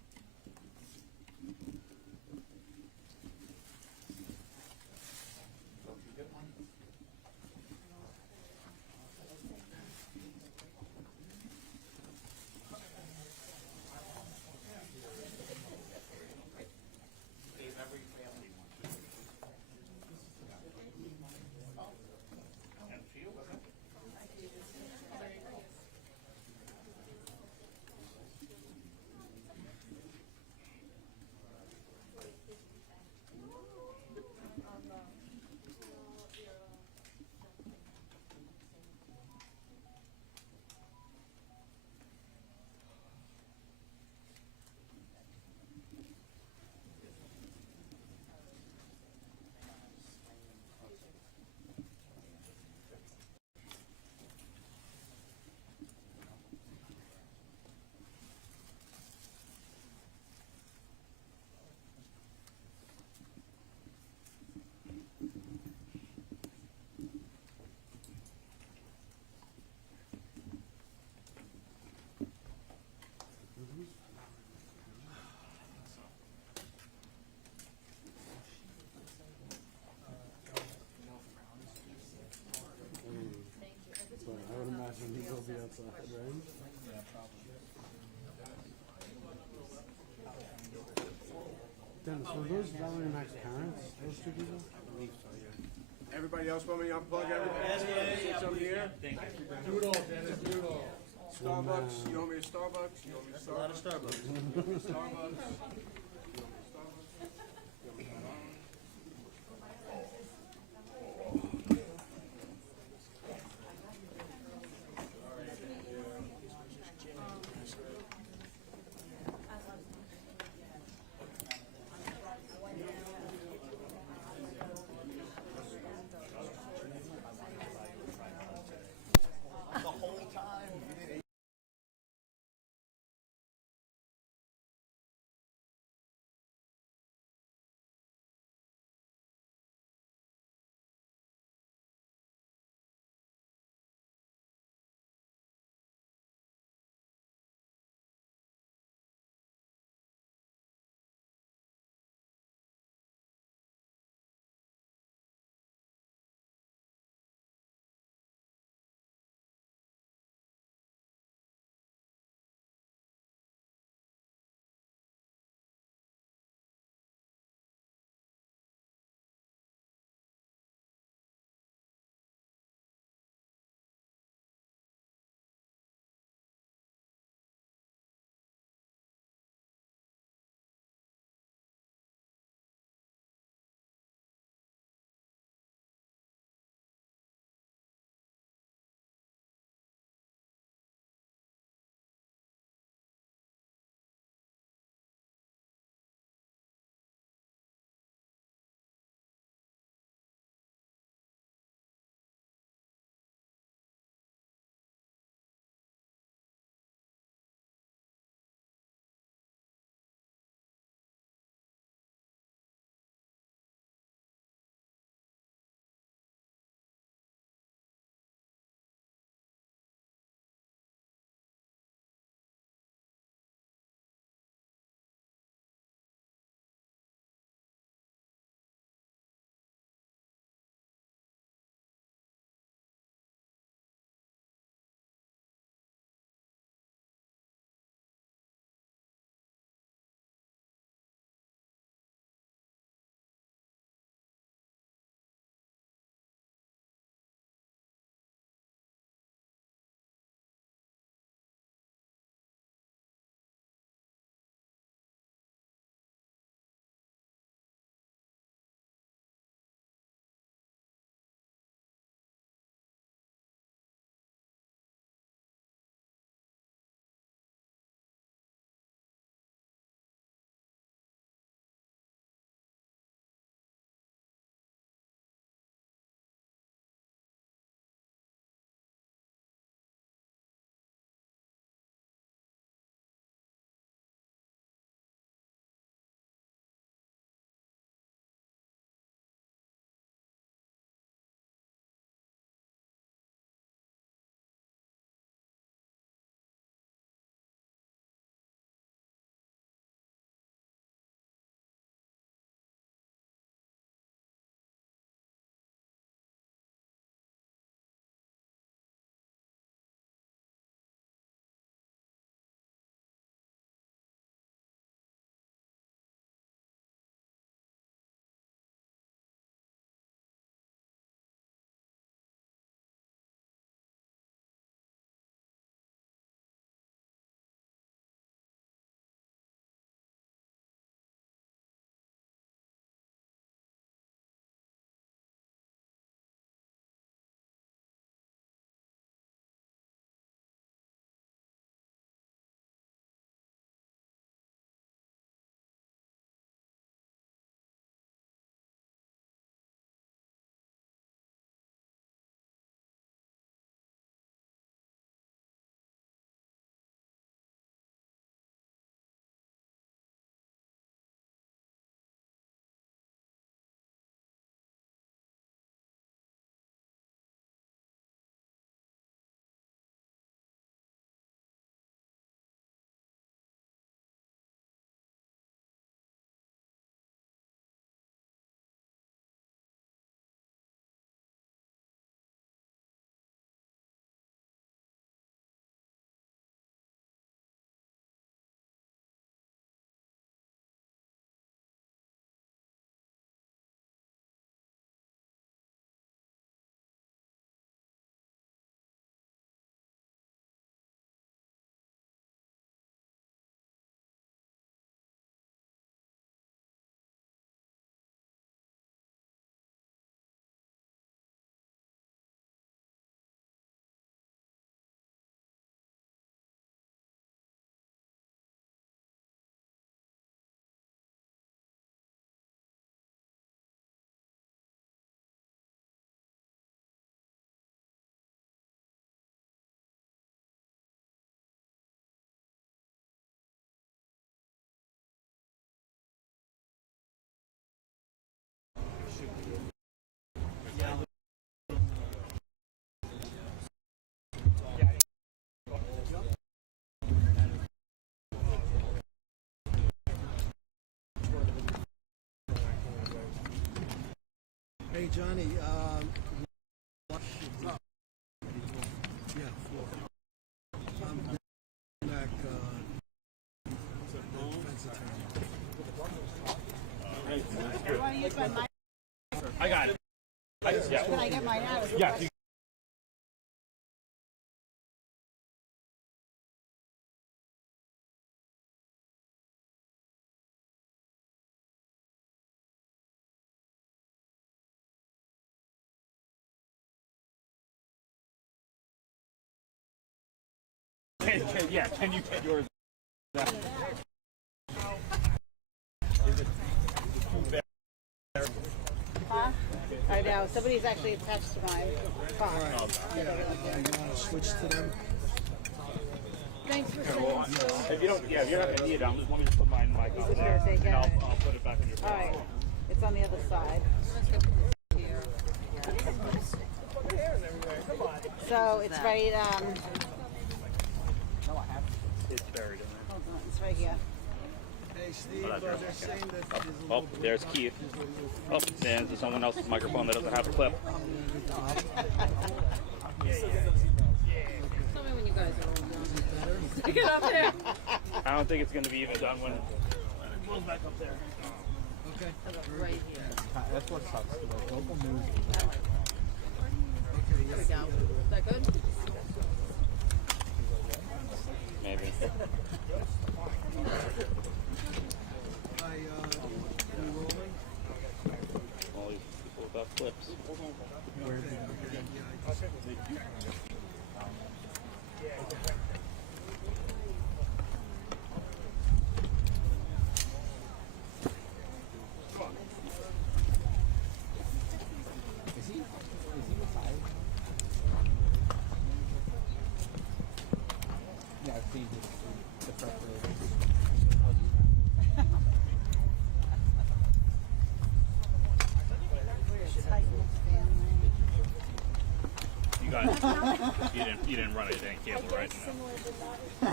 But I would imagine he will be outside, right? Dennis, were those Valerie Mack's parents, those two people? I believe so, yeah. Everybody else want me to unplug everything? Sit over here? Do it all, Dennis, do it all. Starbucks, you want me to Starbucks? You want me to Starbucks? A lot of Starbucks. Starbucks? Hey, Johnny, yeah, Mack, defense attorney. You want to use my mic? I got it. Yeah. Can I get mine out? Yeah. Can you get yours? Huh? I know. Somebody's actually attached to my car. You want to switch to them? Thanks for saying so. If you don't, yeah, if you're not gonna need it, I'm just want me to put mine mic on there, and I'll put it back in your phone. All right. It's on the other side. So it's right, It's buried in there. hold on, it's right here. Hey, Steve, Oh, they're that's saying that there's a Oh, little bit there's Keith. Oh, there's someone else's microphone that doesn't have a clip. Tell me when you guys are all done. Get up there. I don't think it's gonna be even done when it goes back up there. Okay. Right here. That's what sucks. Like local news. Okay, yeah. Is that good? Maybe. Hi, you rolling? All these people without clips. Yeah, I've seen the press release. You guys, you didn't run anything cable, right? No.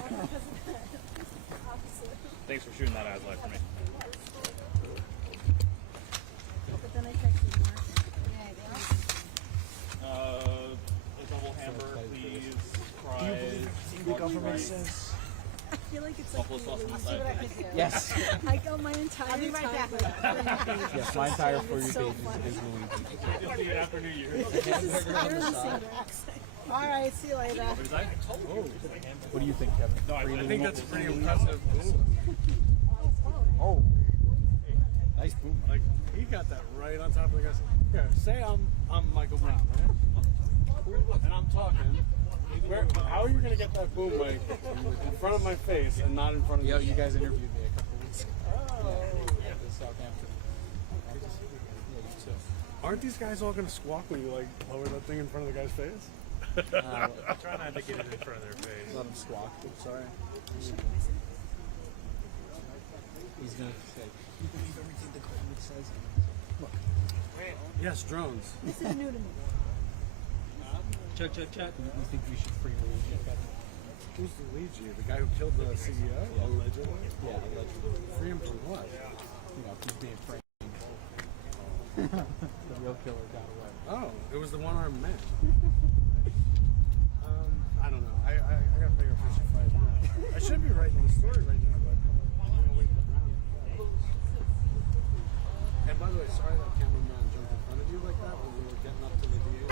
Thanks for shooting that ad live for me. But then I texted Mark. A double hamburger, please. Fries. The government says. I feel like it's Buffalo sauce on the see what I side. can do. Yes. I go my entire I'll be right back. Yes, my entire For You So page funny. is Luigi. You'll see it after New Year's. All right, see you later. What is that? What do you think, Kevin? No, I Pretty think minimal? that's a pretty impressive boom. Oh. Nice boom. Like, he got that right on top of the guy. Here, say I'm Michael Brown, right? And I'm talking. How are you going to get that boom mic in front of my face and not in front of Yo, you? you guys interviewed me a couple weeks ago. Yeah, this Southampton. Yeah, you too. Aren't these guys all going to squawk when you like lower that thing in front of the guy's face? Try not to get it in front of their face. Let them squawk. Sorry. He's gonna say, "You believe everything the government says?" Look. Yes, drones. This is new to me. Check. You think we should free Luigi, Kevin? Who's the Luigi? The guy who killed the CEO? Allegedly? Yeah, allegedly. Free him from what? You know, he's being framed. The real killer got away. Oh, it was the one-armed man. I don't know. I got a bigger fish to fry than that. I should be writing the story right now, but I'm gonna wait around. And by the way, sorry that cameraman jumped in front of you like that when we were getting up to the DA.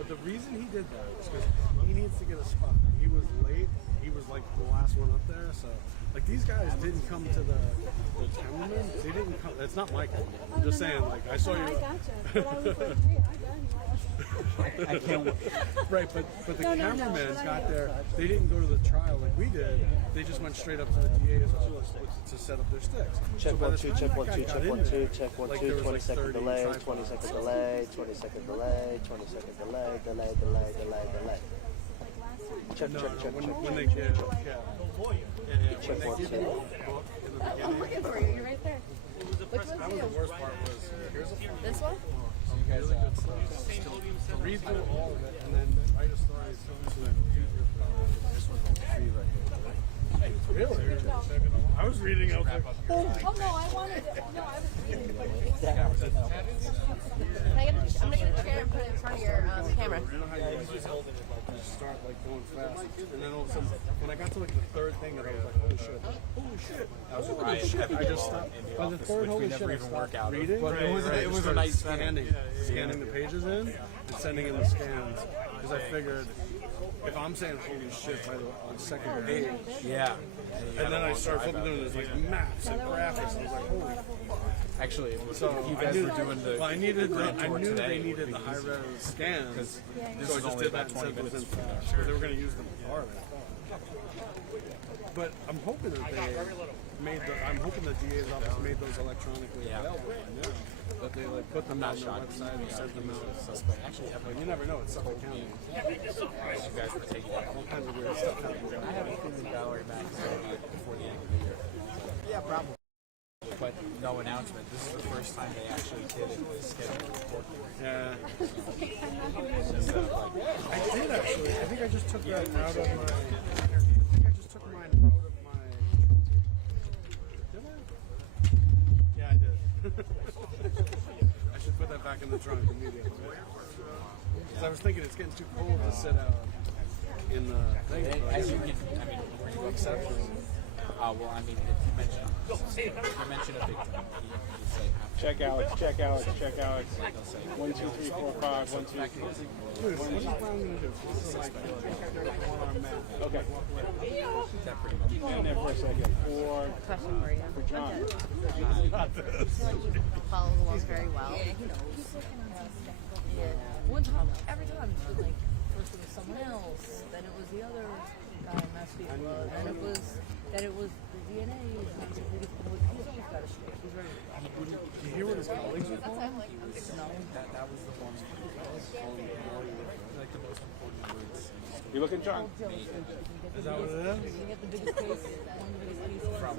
But the reason he did that is because he needs to get a spot. He was late. He was like the last one up there, so like these guys didn't come to the cameraman. They didn't come. It's not my cameraman. I'm just saying, like I saw you. I gotcha. But I was like, hey, I got him. I can't wait. Right, but the No, cameramans but I got there. They didn't go to the trial like we did. They just went straight up to the DA's office to set up their sticks. Check by one the two, time check that one guy two, got check in one there, two, check one like, two, there was 20 like second 30 delay, tripods. 20 second delay, 20 second delay, 20 second delay, delay. Check. When they give, Check when they one give two. you a book in the I'm beginning. looking for you. You're right there. Which That one's was the you? worst part was here's a This one? some really good stuff. Read through all of it and then write a story so then use your phone. This one's free right here. Really? I was reading. I was like, Oh no, I wanted it. No, I was reading, but it was I get I'm gonna get a chair and put it in front of your camera. You know how you just hold it, like you start like going fast, and then all of a sudden, when I got to like the third thing, that I was like, holy shit, holy shit, holy shit! I just stopped. By the third holy shit, I stopped reading. But it was a nice scanning the pages in and sending in the scans because I figured if I'm saying holy shit by the second page, and then I start flipping through and there's like maps and graphics, and I was like, holy. Actually, it was, So you guys were doing the. I needed. I knew today, they needed the high res scans, this so I is just only did about that 20 and sent those minutes in fast. Because they were going to use them hard. But I'm hoping that they made. I'm hoping the DA's office made those electronically available. Yeah. That they like put them on their website and sent them out. Actually, But you never know. It's Suffolk County. you guys were taking All kinds of weird stuff happens. I have a feeling Valerie Mack is going to before the end of the year. Yeah, probably. But no announcement. This is the first time they actually did it. They scheduled a court hearing. Yeah. Instead of like, I did actually. I think I just took that out of my. I think I just took mine out of my. Did I? Yeah, I did. I should put that back in the trunk immediately. Because I was thinking it's getting too cold to sit out in the thing. as you get, I mean, were you upset? Well, I mean, if you mention a victim, you say Check Alex, check Alex, check Alex. 1, 2, 3, 4, 5, 1, 2, 3. Dude, what is Brown going to do? This is like one-arm man. Okay. that pretty much. Stand there for a second. For John. Follows along very well. Yeah, he knows. One time, every time, it was like, first it was someone else, then it was the other guy in Massapequa, then it was the DNA, and I was like, he's always got a straight. He's ready to go. You hear what his colleagues are calling? No, that was the one. Like the most important words. You looking, John? Is that what it is? You get the biggest case, one of the biggest cases. From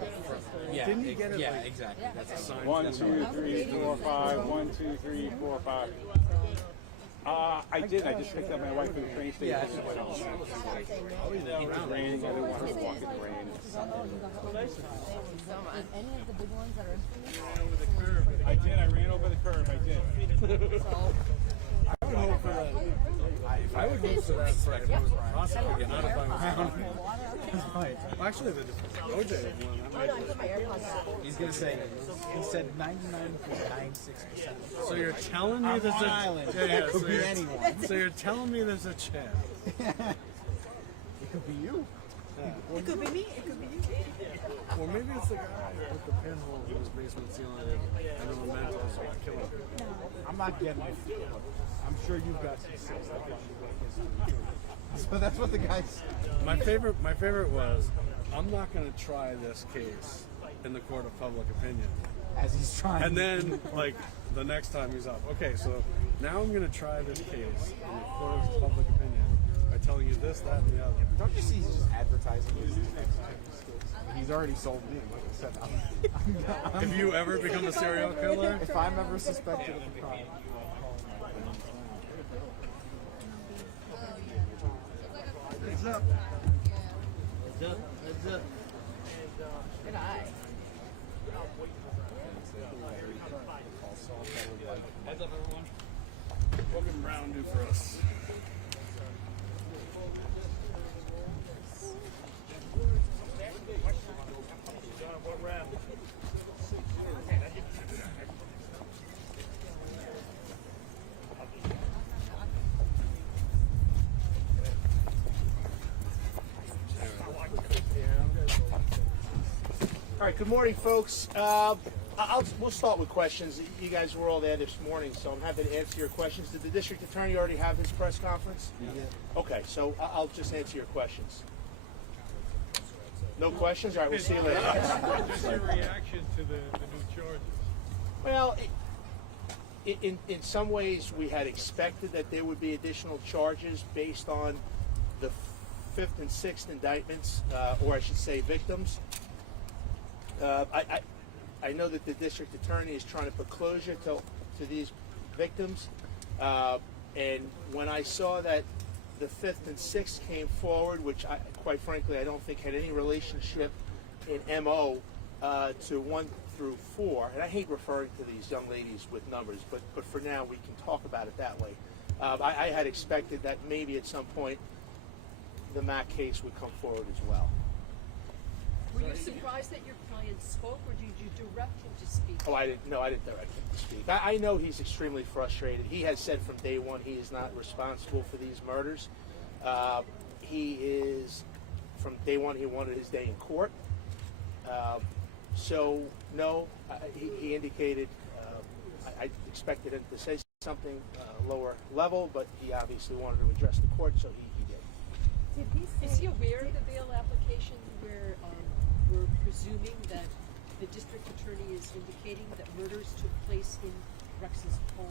yeah, Didn't you get it, yeah, like- exactly. That's a sign. 1, 2, 3, 4, 5. 1, 2, 3, 4, 5. I did. I just picked up my wife from the train station. Yeah, It was raining. I didn't want her to walk in the rain. Any of the big ones that are in I did. I ran over the curb. I did. I would hope for that. I would hope for that for if I was a prosecutor, not if I was Well, actually, the OJ one. He's gonna say. He said 99.96%. So you're telling me there's a Island. yeah, Could so be you're- anyone. So you're telling me there's a chance. It could be you. It could be me, it could be you. Well, maybe it's the guy with the pinhole in his basement ceiling and the memento, so I kill him. I'm not getting it. I'm sure you've got some six. So that's what the guys. My favorite was, I'm not going to try this case in the court of public opinion. As he's trying. And then, like, the next time he's up, okay, so now I'm going to try this case in the court of public opinion by telling you this, that, and the other. Don't you see he's just advertising his skills? He's already sold me. Like I said, I'm Have you ever become a serial killer? If I'm ever suspected of a crime, Heads up. Heads up. Heads up. Good eye. Heads up, everyone. What can Brown do for us? What round? All right, good morning, folks. We'll start with questions. You guys were all there this morning, so I'm happy to answer your questions. Did the district attorney already have his press conference? Yeah. Okay, so I'll just answer your questions. No questions? All right, we'll see you later. Just your reaction to the new charges. Well, in some ways, we had expected that there would be additional charges based on the 5th and 6th indictments, or I should say victims. I know that the district attorney is trying to put closure to these victims, and when I saw that the 5th and 6th came forward, which quite frankly I don't think had any relationship in MO to 1 through 4, and I hate referring to these young ladies with numbers, but for now we can talk about it that way. I had expected that maybe at some point the Mack case would come forward as well. Were you surprised that your client spoke, or did you direct him to speak? Oh, I didn't direct him to speak. I know he's extremely frustrated. He has said from day one he is not responsible for these murders. He is, from day one, he wanted his day in court. So, no, he indicated, I expected him to say something lower level, but he obviously wanted to address the court, so he did. Is he aware of the bail application where we're presuming that the district attorney is indicating that murders took place in Rex's home?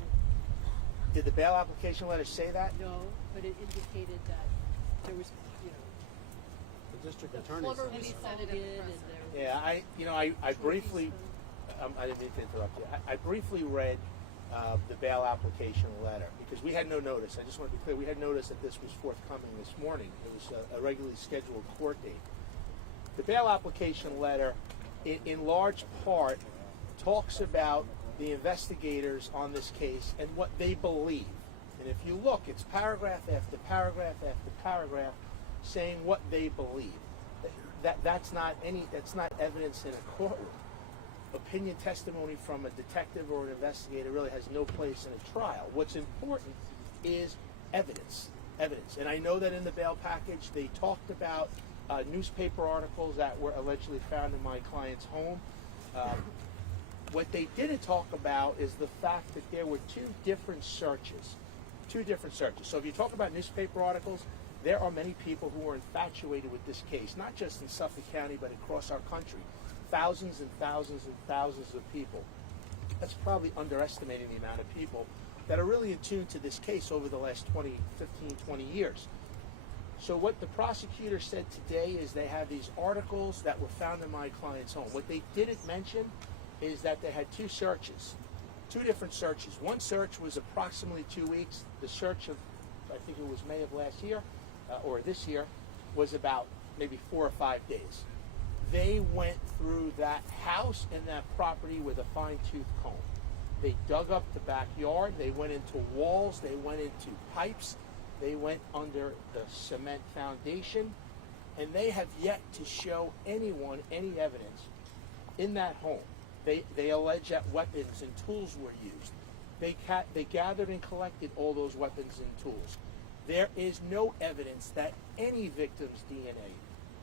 Did the bail application letter say that? No, but it indicated that there was, The district the attorney plumber said was that. found in, and there. Yeah, I briefly, I didn't mean to interrupt you. I briefly read the bail application letter because we had no notice. I just want to be clear, we had notice that this was forthcoming this morning. It was a regularly scheduled court date. The bail application letter, in large part, talks about the investigators on this case and what they believe. And if you look, it's paragraph after paragraph after paragraph saying what they believe. That's not evidence in a courtroom. Opinion testimony from a detective or an investigator really has no place in a trial. What's important is evidence. And I know that in the bail package they talked about newspaper articles that were allegedly found in my client's home. What they didn't talk about is the fact that there were two different searches. So if you talk about newspaper articles, there are many people who are infatuated with this case, not just in Suffolk County, but across our country. Thousands and thousands and thousands of people. That's probably underestimating the amount of people that are really attuned to this case over the last 15, 20 years. So what the prosecutor said today is they have these articles that were found in my client's home. What they didn't mention is that they had two different searches. One search was approximately 2 weeks. The search of, I think it was May of last year, or this year, was about maybe 4 or 5 days. They went through that house and that property with a fine-tooth comb. They dug up the backyard, they went into walls, they went into pipes, they went under the cement foundation, and they have yet to show anyone any evidence in that home. They allege that weapons and tools were used. They gathered and collected all those weapons and tools. There is no evidence that any victim's DNA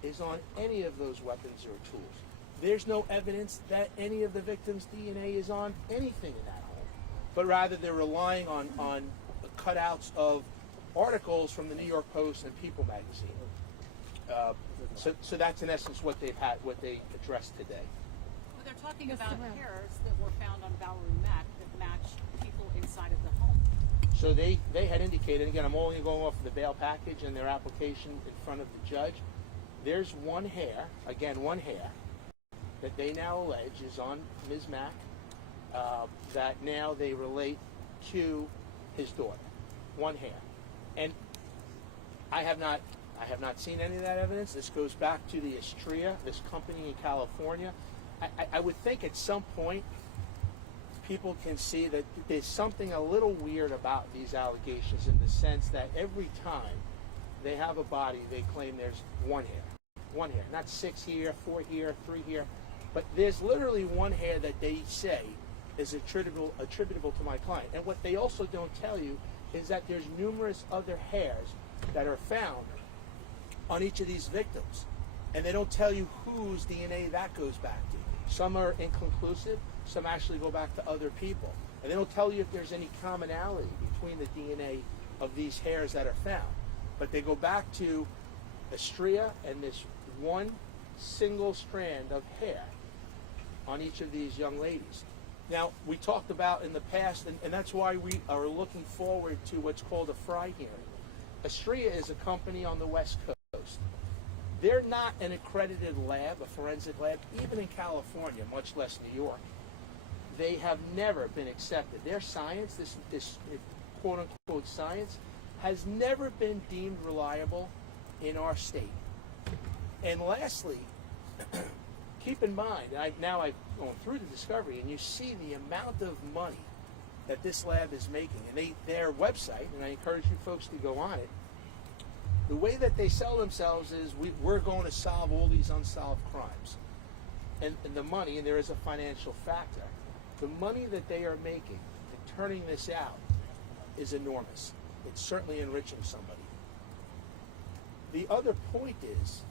is on any of those weapons or tools. There's no evidence that any of the victim's DNA is on anything in that home, but rather they're relying on cutouts of articles from the New York Post and People magazine. So that's in essence what they addressed today. Well, they're talking about hairs that were found on Valerie Mack that match people inside of the home. So they had indicated, again, I'm only going off of the bail package and their application in front of the judge. There's one hair, that they now allege is on Ms. Mack, that now they relate to his daughter. One hair. And I have not seen any of that evidence. This goes back to the Estrella, this company in California. I would think at some point people can see that there's something a little weird about these allegations in the sense that every time they have a body, they claim there's one hair. One hair. Not 6 here, 4 here, 3 here. But there's literally one hair that they say is attributable to my client. And what they also don't tell you is that there's numerous other hairs that are found on each of these victims. And they don't tell you whose DNA that goes back to. Some are inconclusive, some actually go back to other people. And they don't tell you if there's any commonality between the DNA of these hairs that are found. But they go back to Estrella and this one single strand of hair on each of these young ladies. Now, we talked about in the past, and that's why we are looking forward to what's called a Fry hearing. Estrella is a company on the West Coast. They're not an accredited lab, a forensic lab, even in California, much less New York. They have never been accepted. Their science, this quote-unquote science, has never been deemed reliable in our state. And lastly, keep in mind, I've gone through the discovery, and you see the amount of money that this lab is making, and their website, and I encourage you folks to go on it. The way that they sell themselves is we're going to solve all these unsolved crimes, and the money, and there is a financial factor. The money that they are making and turning this out is enormous. It's certainly enriching somebody. The other point is,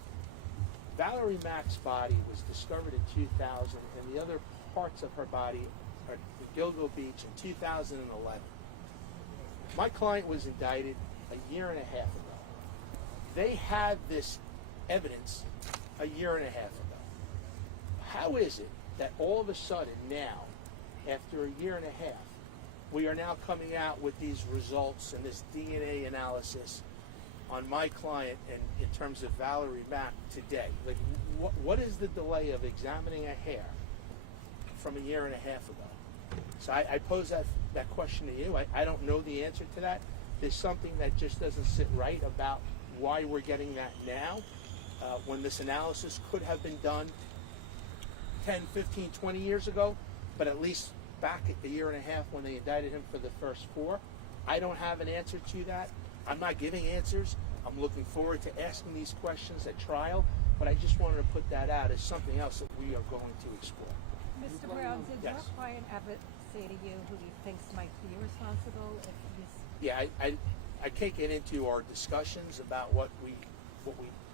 Valerie Mack's body was discovered in 2000, and the other parts of her body are at Gilgo Beach in 2011. My client was indicted a year and a half ago. They had this evidence a year and a half ago. How is it that all of a sudden now, after a year and a half, we are now coming out with these results and this DNA analysis on my client and in terms of Valerie Mack today? Like, what is the delay of examining a hair from a year and a half ago? So I pose that question to you. I don't know the answer to that. There's something that just doesn't sit right about why we're getting that now, when this analysis could have been done 10, 15, 20 years ago, but at least back at the year and a half when they indicted him for the first 4. I don't have an answer to that. I'm not giving answers. I'm looking forward to asking these questions at trial, but I just wanted to put that out as something else that we are going to explore. Mr. Brown, did Yes. your client ever say to you who he thinks might be responsible if he's... Yeah, I can't get into our discussions about what we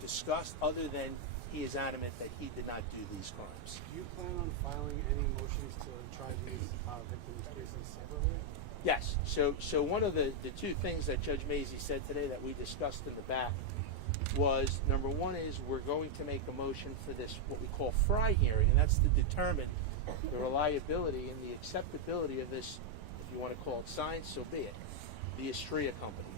discussed, other than he is adamant that he did not do these crimes. Do you plan on filing any motions to try these victims' cases separately? Yes. So one of the two things that Judge Mazie said today that we discussed in the back was, number one is we're going to make a motion for this, what we call Fry hearing, and that's to determine the reliability and the acceptability of this, if you want to call it science, so be it, the Astrea Company.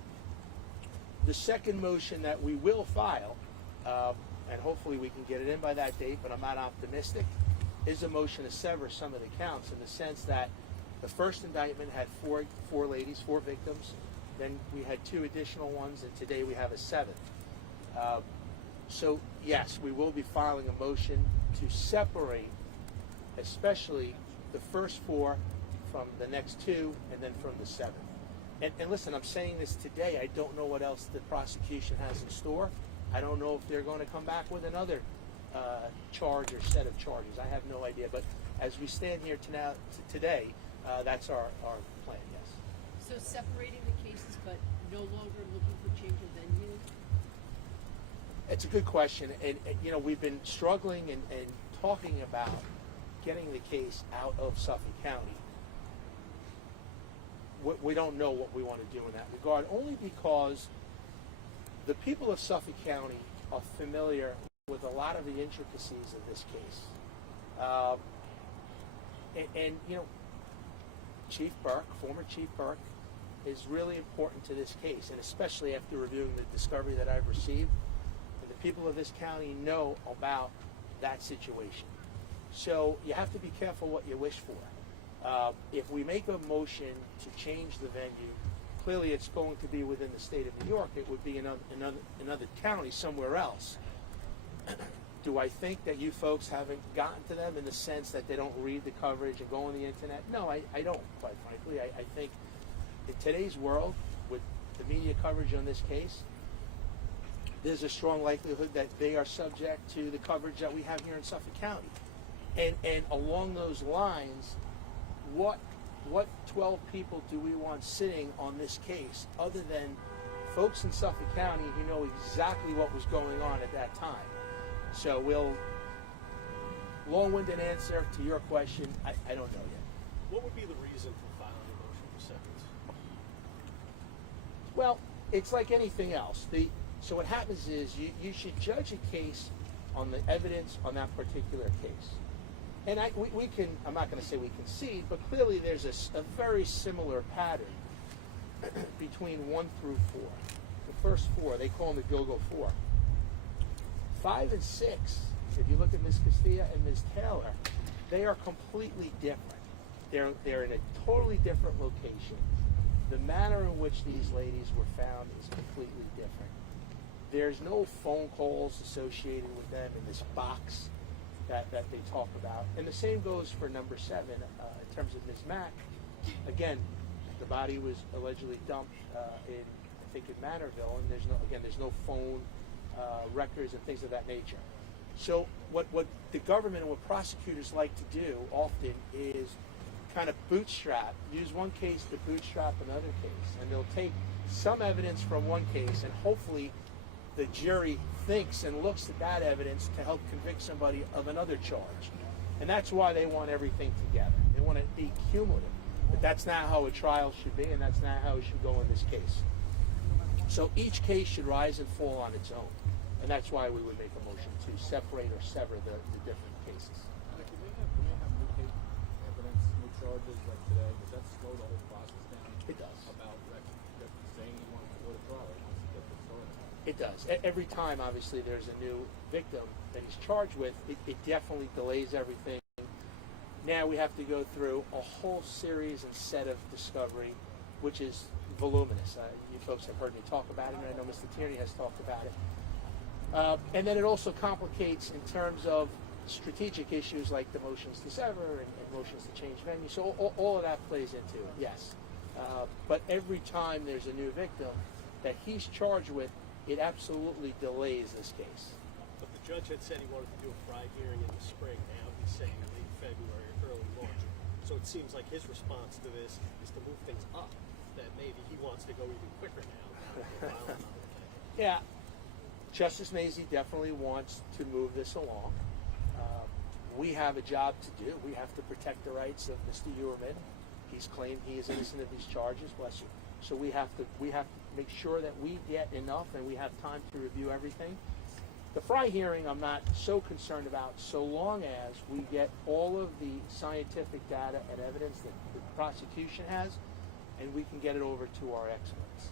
The second motion that we will file, and hopefully we can get it in by that date, but I'm not optimistic, is a motion to sever some of the counts, in the sense that the first indictment had four ladies, 4 victims. Then we had 2 additional ones, and today we have a 7th. So yes, we will be filing a motion to separate, especially the first 4 from the next 2, and then from the 7th. And listen, I'm saying this today. I don't know what else the prosecution has in store. I don't know if they're going to come back with another charge or set of charges. I have no idea. But as we stand here today, that's our plan, yes. So separating the cases, but no longer looking for change of venue? It's a good question. And you know, we've been struggling and talking about getting the case out of Suffolk County. We don't know what we want to do in that regard, only because the people of Suffolk County are familiar with a lot of the intricacies of this case. And you know, Chief Burke, former Chief Burke, is really important to this case, and especially after reviewing the discovery that I've received. And the people of this county know about that situation. So you have to be careful what you wish for. If we make a motion to change the venue, clearly it's going to be within the state of New York. It would be another county somewhere else. Do I think that you folks haven't gotten to them in the sense that they don't read the coverage and go on the internet? No, I don't, quite frankly. I think in today's world, with the media coverage on this case, there's a strong likelihood that they are subject to the coverage that we have here in Suffolk County. And along those lines, what 12 people do we want sitting on this case other than folks in Suffolk County who know exactly what was going on at that time? So long-winded answer to your question, I don't know yet. What would be the reason for filing a motion for severance? Well, it's like anything else. So what happens is you should judge a case on the evidence on that particular case. And we can, I'm not going to say we concede, but clearly there's a very similar pattern between 1 through 4. The first 4, they call them the Gilgo 4. 5 and 6, if you look at Ms. Castilla and Ms. Taylor, they are completely different. They're in a totally different location. The manner in which these ladies were found is completely different. There's no phone calls associated with them in this box. that they talk about. And the same goes for number 7 in terms of Ms. Mack. Again, the body was allegedly dumped in, I think, in Manorville, and there's no phone records and things of that nature. So what the government and what prosecutors like to do often is kind of bootstrap, use one case to bootstrap another case, and they'll take some evidence from one case, and hopefully the jury thinks and looks at that evidence to help convict somebody of another charge. And that's why they want everything together. They want it to be cumulative. But that's not how a trial should be, and that's not how it should go in this case. So each case should rise and fall on its own. And that's why we would make a motion to separate or sever the different cases. Like, do they have new case evidence, new charges like today? Does that slow the whole process down? It does. About Rex saying he wants to go to trial, he wants to get this started. It does. Every time, obviously, there's a new victim that he's charged with, it definitely delays everything. Now we have to go through a whole series and set of discovery, which is voluminous. You folks have heard me talk about it, and I know Mr. Tierney has talked about it. And then it also complicates in terms of strategic issues like the motions to sever and motions to change venue. So all of that plays into it, yes. But every time there's a new victim that he's charged with, it absolutely delays this case. But the judge had said he wanted to do a Fry hearing in the spring. Now he's saying late February, early March. So it seems like his response to this is to move things up, that maybe he wants to go even quicker now. Yeah. Justice Mazie definitely wants to move this along. We have a job to do. We have to protect the rights of Mr. Heuermann. He's claimed he is innocent of these charges, bless you. So we have to make sure that we get enough and we have time to review everything. The Fry hearing I'm not so concerned about, so long as we get all of the scientific data and evidence that the prosecution has, and we can get it over to our experts.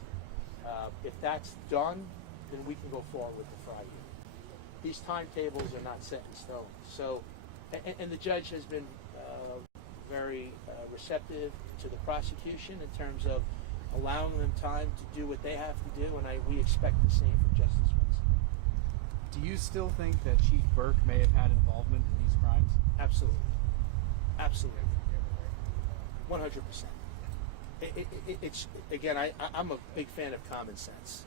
If that's done, then we can go forward with the Fry hearing. These timetables are not set in stone. So, and the judge has been very receptive to the prosecution in terms of allowing them time to do what they have to do, and we expect the same from Justice Mazie. Do you still think that Chief Burke may have had involvement in these crimes? Absolutely. Absolutely. 100%. It's again, I'm a big fan of common sense.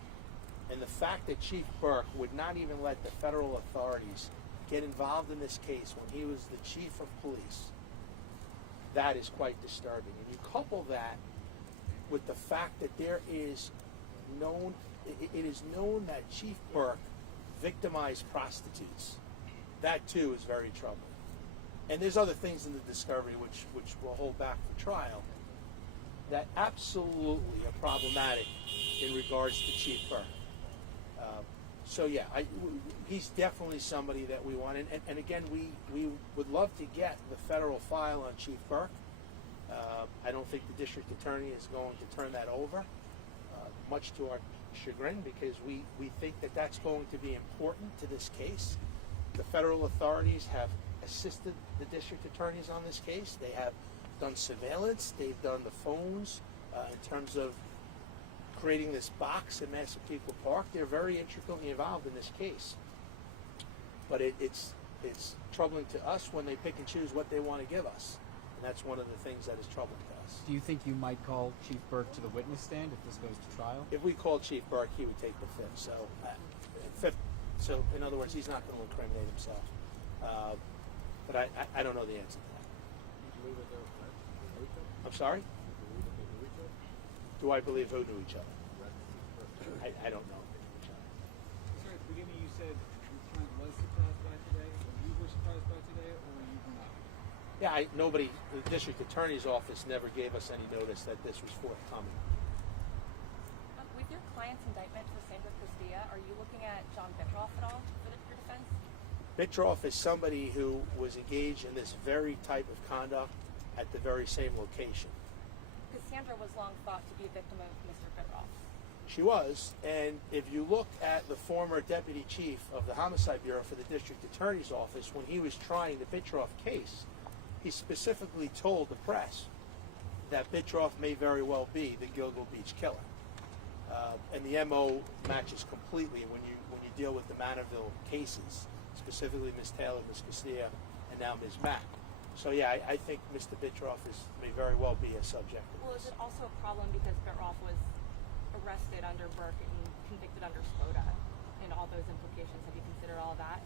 And the fact that Chief Burke would not even let the federal authorities get involved in this case when he was the chief of police, that is quite disturbing. And you couple that with the fact that it is known that Chief Burke victimized prostitutes. That too is very troubling. And there's other things in the discovery which will hold back the trial that absolutely are problematic in regards to Chief Burke. So yeah, he's definitely somebody that we want. And again, we would love to get the federal file on Chief Burke. I don't think the district attorney is going to turn that over, much to our chagrin, because we think that that's going to be important to this case. The federal authorities have assisted the district attorneys on this case. They have done surveillance. They've done the phones in terms of creating this box in Massapequa Park. They're very intricately involved in this case. But it's troubling to us when they pick and choose what they want to give us. And that's one of the things that is troubling to us. Do you think you might call Chief Burke to the witness stand if this goes to trial? If we called Chief Burke, he would take the fifth. So in other words, he's not going to incriminate himself. But I don't know the answer to that. I'm sorry? Do I believe who knew each other? I don't know. Sorry, at the beginning you said your client was surprised by today, or you were surprised by today, or you were not? Yeah, nobody, the district attorney's office never gave us any notice that this was forthcoming. With your client's indictment for Sandra Castilla, are you looking at John Bittroff at all for your defense? Bittroff is somebody who was engaged in this very type of conduct at the very same location. Cassandra was long thought to be a victim of Mr. Bittroff. She was, and if you look at the former deputy chief of the Homicide Bureau for the district attorney's office, when he was trying the Bittroff case, he specifically told the press that Bittroff may very well be the Gilgo Beach killer. And the MO matches completely when you deal with the Manorville cases, specifically Ms. Taylor, Ms. Castillo, and now Ms. Mack. So yeah, I think Mr. Bitroff may very well be a subject of Well, this. is it also a problem because Bitroff was arrested under Burke and convicted under Spoda, and all those implications? Have you considered all that?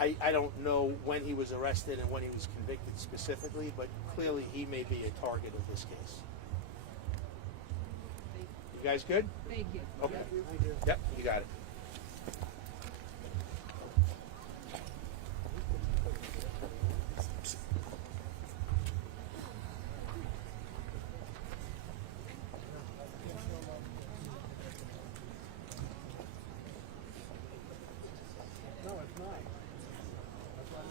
I don't know when he was arrested and when he was convicted specifically, but clearly he may be a target of this case. You guys good? Thank you. Okay. Yep, you got it. No, it's not. That's why